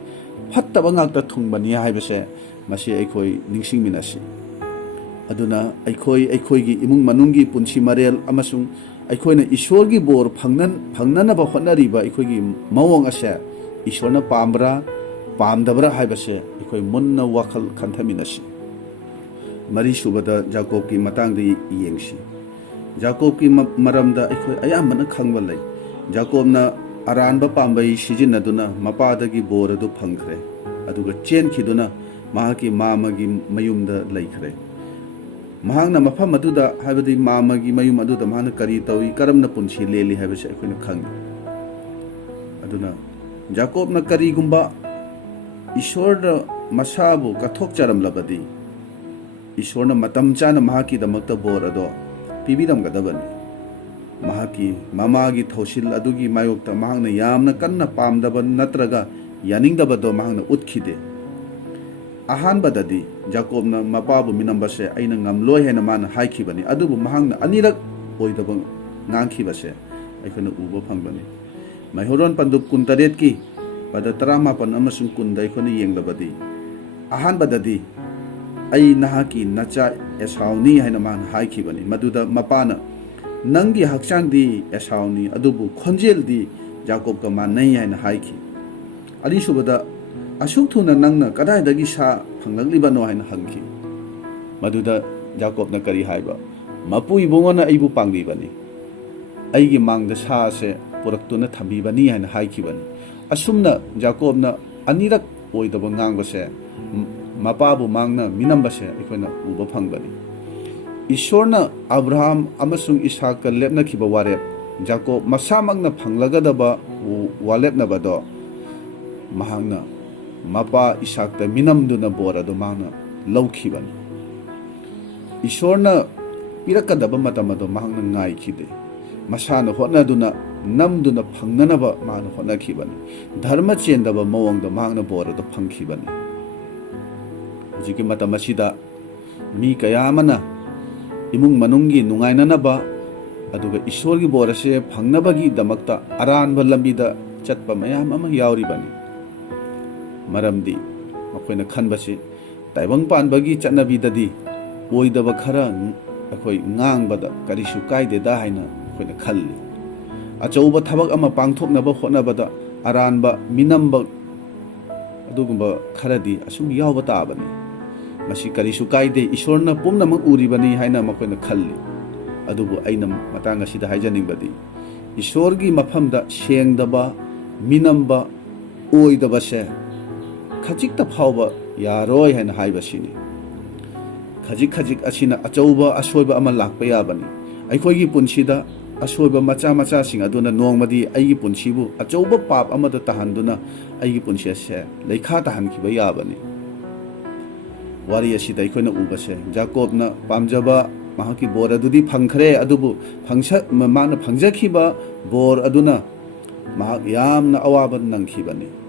fattaba ngakta thungbani haibase masi aikoi ningsingminasi aduna aikoigi imung manunggi punsi marel amasung aikoina ishorgi bor phangnanaba hotnariba aikoigi mawong ase ishorna pambra pamdabra haibase aikoi munna wakhal khantaminasi mari subada jacob ki matang de yengsi jacob ki maramda aikoi ayambana khangba lai jacob na aranba pambai sijinaduna mapadagi boradu phangkhre aduga chen khiduna mahaki mamagi mayumda laikhre mahangna mafam aduda habadi mamagi mayum aduda mahana kari tawi karamna punsi leli habase aikoina khangi aduna jacob na kari gumba ishorda masabu kathok charam labadi ishorna matam chana mahaki damakta bor ado pibiram gadabani mahaki mamagi thausil adugi mayokta mahangna yamna kanna pamdaba natraga yaningdabado mahangna utkhide ahanbadadi jacobna mapabu minambase aina ngamloi hena mana haikhibani adubu mahangna anirak oidaba ngangkhibase aikona uba phangbani maihoron panduk kuntaret ki pada taramapan amasung kunda aikona yenglabadi ahanbadadi ai nahaki nacha esauni hena mana haikhibani maduda mapana nangi hakchang di esauni adubu khonjel di jacob ka manai haina haiki ali subada asuk thuna nangna kadai dagi sa phanglakliba no haina hangki maduda jacob na kari haiba mapu ibongona aibu panglibani aigi mangda sa se puraktuna thambibani haina haiki bani asumna jacob na anirak oidaba ngangbase mapabu mangna minambase aikoina uba phangbani ishorna abraham amasung ishaq ka lepna khiba warep jacob masamagna phanglagadaba walepnabado mahangna mapa ishaq ta minamduna borado mahna laukhibani ishorna pirakadaba matamado mahangna ngai khide masana hotnaduna namduna phangnanaba mahna hotna khibani dharma chendaba mawangda mahangna borado phangkhibani jiki matamasida mi kayamana imung manunggi nungainanaba aduga ishorgi borase phangnabagi damakta aranba lambida chatpa mayam ama yauribani maramdi makoina khanbasi taibang panbagi chatnabidadi oidaba khara akoi ngangbada karisu kaideda haina akoina khalli achauba thabak ama pangthoknaba hotnabada aranba minamba adugumba kharadi asum yawba tabani masi karisu kaide ishorna pumnamak uribani haina makoina khalli adubu aina matanga sida haijaningbadi ishorgi mafamda sengdaba minamba oidaba se khajikta phawba yaroi haina haibasini khajik asina achauba asoiba ama lakpa yabani aikhoigi punsida asoiba macha sing aduna nongmadi aigi punsibu achauba pap amada tahanduna aigi punsi se leikha tahankiba yabani wari asida aikhoina ubase jacobna pamjaba mahaki bor adudi phangkhre adubu mana phangjakhiba bor aduna mahak yamna awaba nangkhibani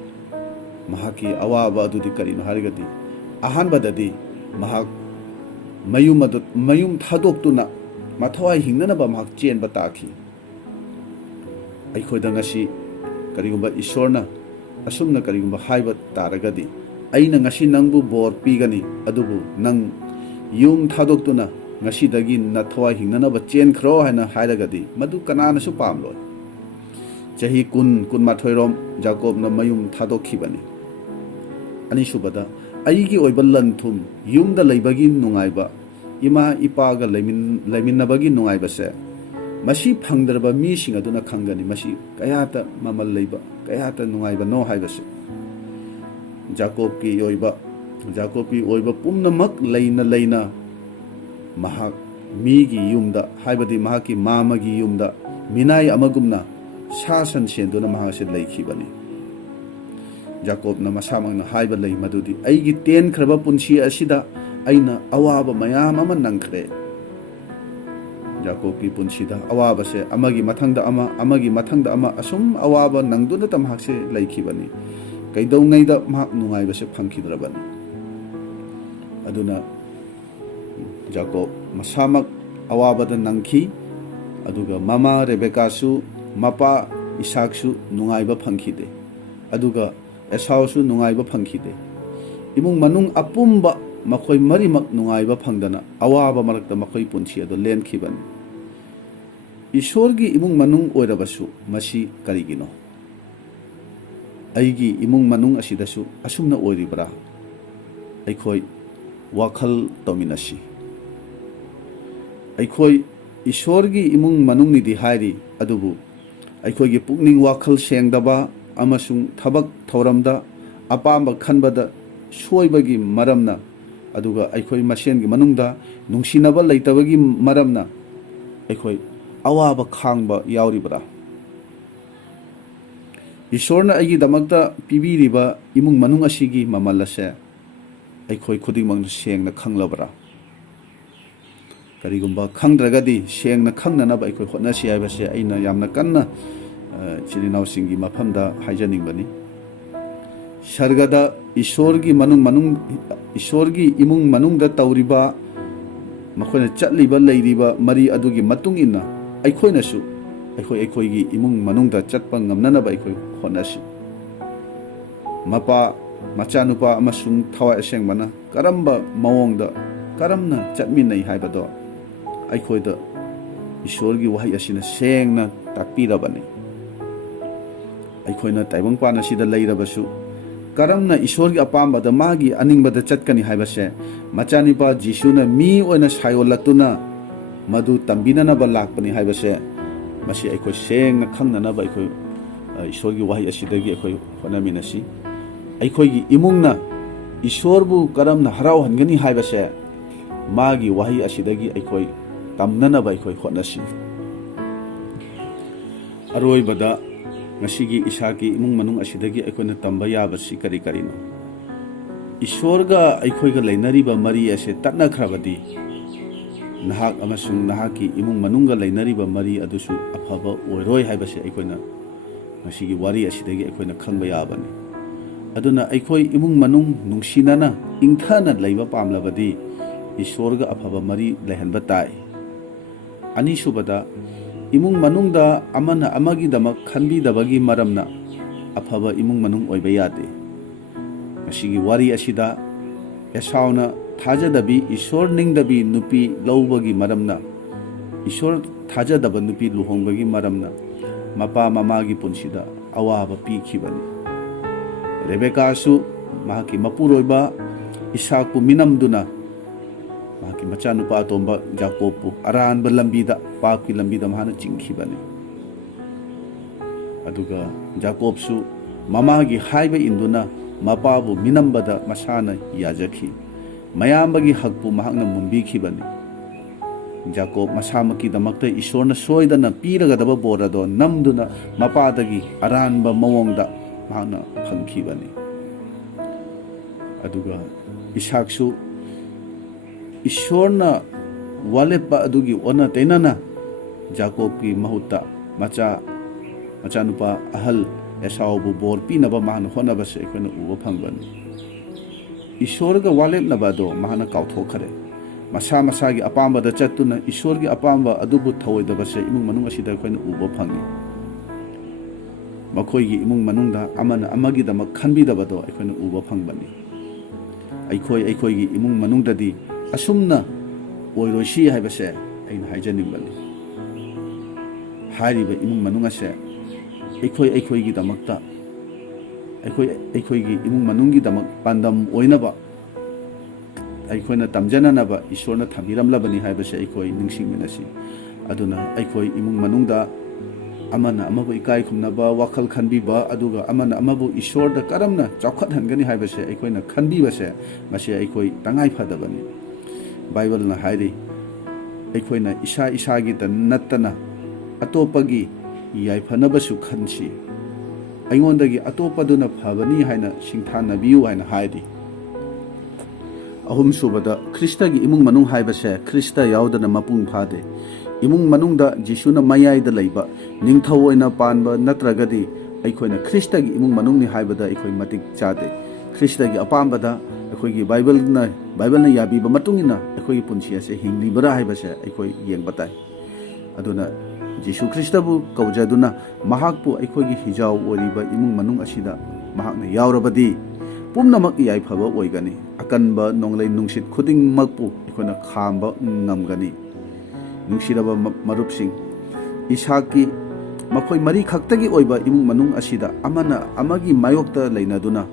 mahaki awaba adudi karino harigadi ahanbadadi mahak mayum thadoktuna mathawai hingnanaba mahak chenba takhi aikhoida ngasi karigumba ishorna asumna karigumba haiba taragadi aina ngasi nangbu bor pigani adubu nang yum thadoktuna ngasi dagi nathawai hingnanaba chenkhro haina hairagadi madu kanana su pamloi chahi kun mathoirom jacob na mayum thadokhibani ani subada aigi oiba lanthum yumda leibagi nungaiba ima ipaga leiminabagi nungaiba se masi phangdarba mi sing aduna khangani masi kayata mamal leiba kayata nungaiba no haibase jacob ki oiba pumnamak leina mahak migi yumda haibadi mahaki mamagi yumda minai amagumna sasan senduna mahase leikhibani jacob na masamang na haiba lei madudi aigi ten khraba punsi asida aina awaba mayam ama nangkhre Jacob ki punsida awaba se amagi mathangda ama asum awaba nangduna tam hakse laikibani kaidau ngaida mahak nungai base phangkidrabani aduna Jacob masamak awaba da nangki aduga mama Rebecca su mapa Isaac su nungai ba phangkide aduga Esau su nungai ba phangkide imung manung apumba makhoi marimak nungai ba phangdana awaba marakta makhoi punsi ado lenkibani Ishorgi imung manung oirabasu masi karigino aigi imung manung asidasu asumna oiribra aikhoi wakhal tominasi aikhoi Ishorgi imung manung nidi hairi adubu aikhoi gi pukning wakhal sengdaba amasung thabak thoramda apamba khanbada soibagi maramna aduga aikhoi masengi manungda nungsinaba leitabagi maramna aikhoi awaba khangba yauribra Ishorna aigi damakta pibiriba imung manung asigi mamalase aikhoi khudimang sengna khanglabra karigumba khangdragadi sengna khangnanaba aikhoi hotnasi haibase aina yamna kanna chilinaw singi mafamda haijaningbani sargada Ishorgi imung manungda tawriba makhona chatliba leiriba mari adugi matung inna aikhoi gi imung manungda chatpa ngamnanaba aikhoi hotnasi mapa machanupa amasung thawai asengmana karamba mawongda karamna chatminai haibado aikhoida Ishorgi wahai asina sengna takpirabani aikhoina taibangpana sida leirabasu karamna Ishorgi apambada magi aningbada chatkani haibase machanipa Jisuna mi oina sayolatuna madu tambinanaba lakpani haibase masi aikhoi sengna khangnanaba aikhoi Ishorgi wahai asidagi aikhoi honaminasi aikhoi imungna Ishorbu karamna harau hangani haibase magi wahai asidagi aikhoi tamnanaba aikhoi hotnasi aroibada ngasigi Isaki imung manung asidagi aikhoina tamba yabasi kari karino Ishorga aikhoiga leinariba mari ase tatnakhrabadi nahak amasung nahaki imung manungga leinariba mari adusu afaba oiroi haibase aikhoina ngasigi wari asidagi aikhoina khangba yabani aduna aikhoi imung manung nungsinana ingthana leiba pamlabadi Ishorga afaba mari lehanba tai ani subada imung manungda amana amagi damak khanbi dabagi maramna afaba imung manung oiba yade ngasigi wari asida Esauna thajadabi Ishor ningdabi nupi lawbagi maramna Ishor thajadaba nupi luhongbagi maramna mapa mamagi punsida awaba pikhibani Rebecca su mahaki mapuroiba Isaac pu minamduna mahaki machanupa atomba Jacob pu aranba lambida papki lambida mahana chingkhibani aduga Jacob su mamagi haiba induna mapabu minambada masana yajakhi mayambagi hakpu mahakna mumbikhibani Jacob masamaki damakta Ishorna soidana piragadaba borado namduna mapadagi aranba mawongda mahakna phangkhibani aduga Isaac su Ishorna walepa adugi ona tenana Jacob ki mahutta machanupa ahal Esau bu bor pinaba mahana honabase aikhoina uba phangbani Ishorga walepnaba do mahana kauthokhare masa masagi apamba da chattuna Ishorgi apamba adubu thawoidabase imung manung asida aikhoina uba phangi makhoigi imung manungda amana amagi damak khanbidabado aikhoina uba phangbani aikhoigi imung manungdadi asumna oiroisi haibase aina haijaningbani hariba imung manung ase aikhoigi damakta aikhoigi imung manunggi damak pandam oinaba aikhoina tamjananaba Ishorna thabiramlabani haibase aikhoi ningsingminasi aduna aikhoi imung manungda amana amabu ikai khumnaba wakhal khanbiba aduga amana amabu Ishorda karamna chawkhat hangani haibase aikhoina khanbibase masi aikhoi tangai phadabani Bible na hairi aikhoina isagi ta nattana atopagi yaiphanabasu khansi aingondagi atopaduna phabani haina singthanabiu haina hairi ahum subada Krista gi imung manung haibase Krista yaudana mapung phade imung manungda Jisuna mayayda laiba ningthau oina panba natragadi ꯑꯩꯈꯣꯏꯅ ꯈ꯭ꯔꯤꯁꯇꯒꯤ ꯏꯃꯨꯡ ꯃꯅꯨꯡꯅꯤ ꯍꯥꯏꯕꯗ ꯑꯩꯈꯣꯏ ꯃꯇꯤꯛ ꯆꯥꯗꯦ ꯈ꯭ꯔꯤꯁꯇꯒꯤ ꯑꯄꯥꯝꯕꯗ ꯑꯩꯈꯣꯏꯒꯤ ꯕꯥꯏꯕꯜꯅ ꯌꯥꯕꯤꯕ ꯃꯇꯨꯡ ꯏꯟꯅ ꯑꯩꯈꯣꯏꯒꯤ ꯄꯨꯟꯁꯤ ꯑꯁꯤ ꯍꯤꯡꯂꯤꯕ꯭ꯔꯥ ꯍꯥꯏꯕꯁꯦ ꯑꯩꯈꯣꯏ ꯌꯦꯡꯕ ꯇꯥꯏ ꯑꯗꯨꯅ ꯖꯤꯁꯨ ꯈ꯭ꯔꯤꯁꯇꯕꯨ ꯀꯧꯖꯗꯨꯅ ꯃꯍꯥꯛꯄꯨ ꯑꯩꯈꯣꯏꯒꯤ ꯍꯤꯖꯥꯎ ꯑꯣꯏꯔꯤꯕ ꯏꯃꯨꯡ ꯃꯅꯨꯡ ꯑꯁꯤꯗ ꯃꯍꯥꯛꯅ ꯌꯥꯎꯔꯕꯗꯤ ꯄꯨꯝꯅꯃꯛ ꯌꯥꯏꯐꯕ ꯑꯣꯏꯒꯅꯤ ꯑꯀꯟꯕ ꯅꯣꯡꯂꯩ ꯅꯨꯡꯁꯤꯠ ꯈꯨꯗꯤꯡꯃꯛꯄꯨ ꯑꯩꯈꯣꯏꯅ ꯈꯥꯝꯕ ꯉꯝꯒꯅꯤ ꯅꯨꯡꯁꯤꯔꯕ ꯃꯔꯨꯞꯁꯤꯡ ꯏꯁꯥꯛꯀꯤ ꯃꯈꯣꯏ ꯃꯔꯤ ꯈꯛꯇꯒꯤ ꯑꯣꯏꯕ ꯏꯃꯨꯡ ꯃꯅꯨꯡ ꯑꯁꯤꯗ ꯑꯃꯅ ꯑꯃꯒꯤ ꯃꯥꯌꯣꯛꯇ ꯂꯩꯅꯗꯨꯅ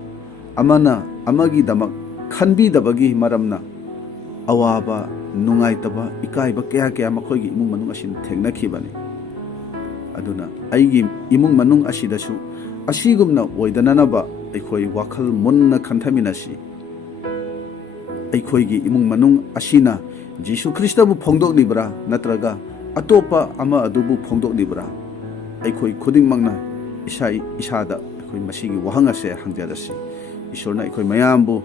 ꯑꯃꯅ ꯑꯃꯒꯤꯗꯃꯛ ꯈꯟꯕꯤꯗꯕꯒꯤ ꯃꯔꯝꯅ ꯑꯋꯥꯕ ꯅꯨꯡꯉꯥꯏꯇꯕ ꯏꯀꯥꯏꯕ ꯀꯌꯥ ꯃꯈꯣꯏꯒꯤ ꯏꯃꯨꯡ ꯃꯅꯨꯡ ꯑꯁꯤꯅ ꯊꯦꯡꯅꯈꯤꯕꯅꯤ ꯑꯗꯨꯅ ꯑꯩꯒꯤ ꯏꯃꯨꯡ ꯃꯅꯨꯡ ꯑꯁꯤꯗꯁꯨ ꯑꯁꯤꯒꯨꯝꯅ ꯑꯣꯏꯗꯅꯅꯕ ꯑꯩꯈꯣꯏ ꯋꯥꯈꯜ ꯃꯨꯟꯅ ꯈꯟꯊꯃꯤꯟꯅꯁꯤ ꯑꯩꯈꯣꯏꯒꯤ ꯏꯃꯨꯡ ꯃꯅꯨꯡ ꯑꯁꯤꯅ ꯖꯤꯁꯨ ꯈ꯭ꯔꯤꯁꯇꯕꯨ ꯐꯣꯡꯗꯣꯛꯂꯤꯕ꯭ꯔꯥ ꯅꯠꯇ꯭ꯔꯒ ꯑꯇꯣꯞꯄ ꯑꯃ ꯑꯗꯨꯕꯨ ꯐꯣꯡꯗꯣꯛꯂꯤꯕ꯭ꯔꯥ ꯑꯩꯈꯣꯏ ꯈꯨꯗꯤꯡꯃꯛꯅ ꯏꯁꯥꯗ ꯑꯩꯈꯣꯏ ꯃꯁꯤꯒꯤ ꯋꯥꯍꯪ ꯑꯁꯦ ꯍꯪꯖꯔꯁꯤ ꯏꯁꯣꯔꯅ ꯑꯩꯈꯣꯏ ꯃꯌꯥꯝꯕꯨ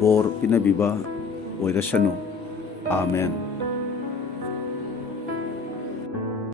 ꯕꯣꯔ ꯄꯤꯅꯕꯤꯕ ꯑꯣꯏꯔꯁꯅꯨ ꯑꯥꯃꯦꯟ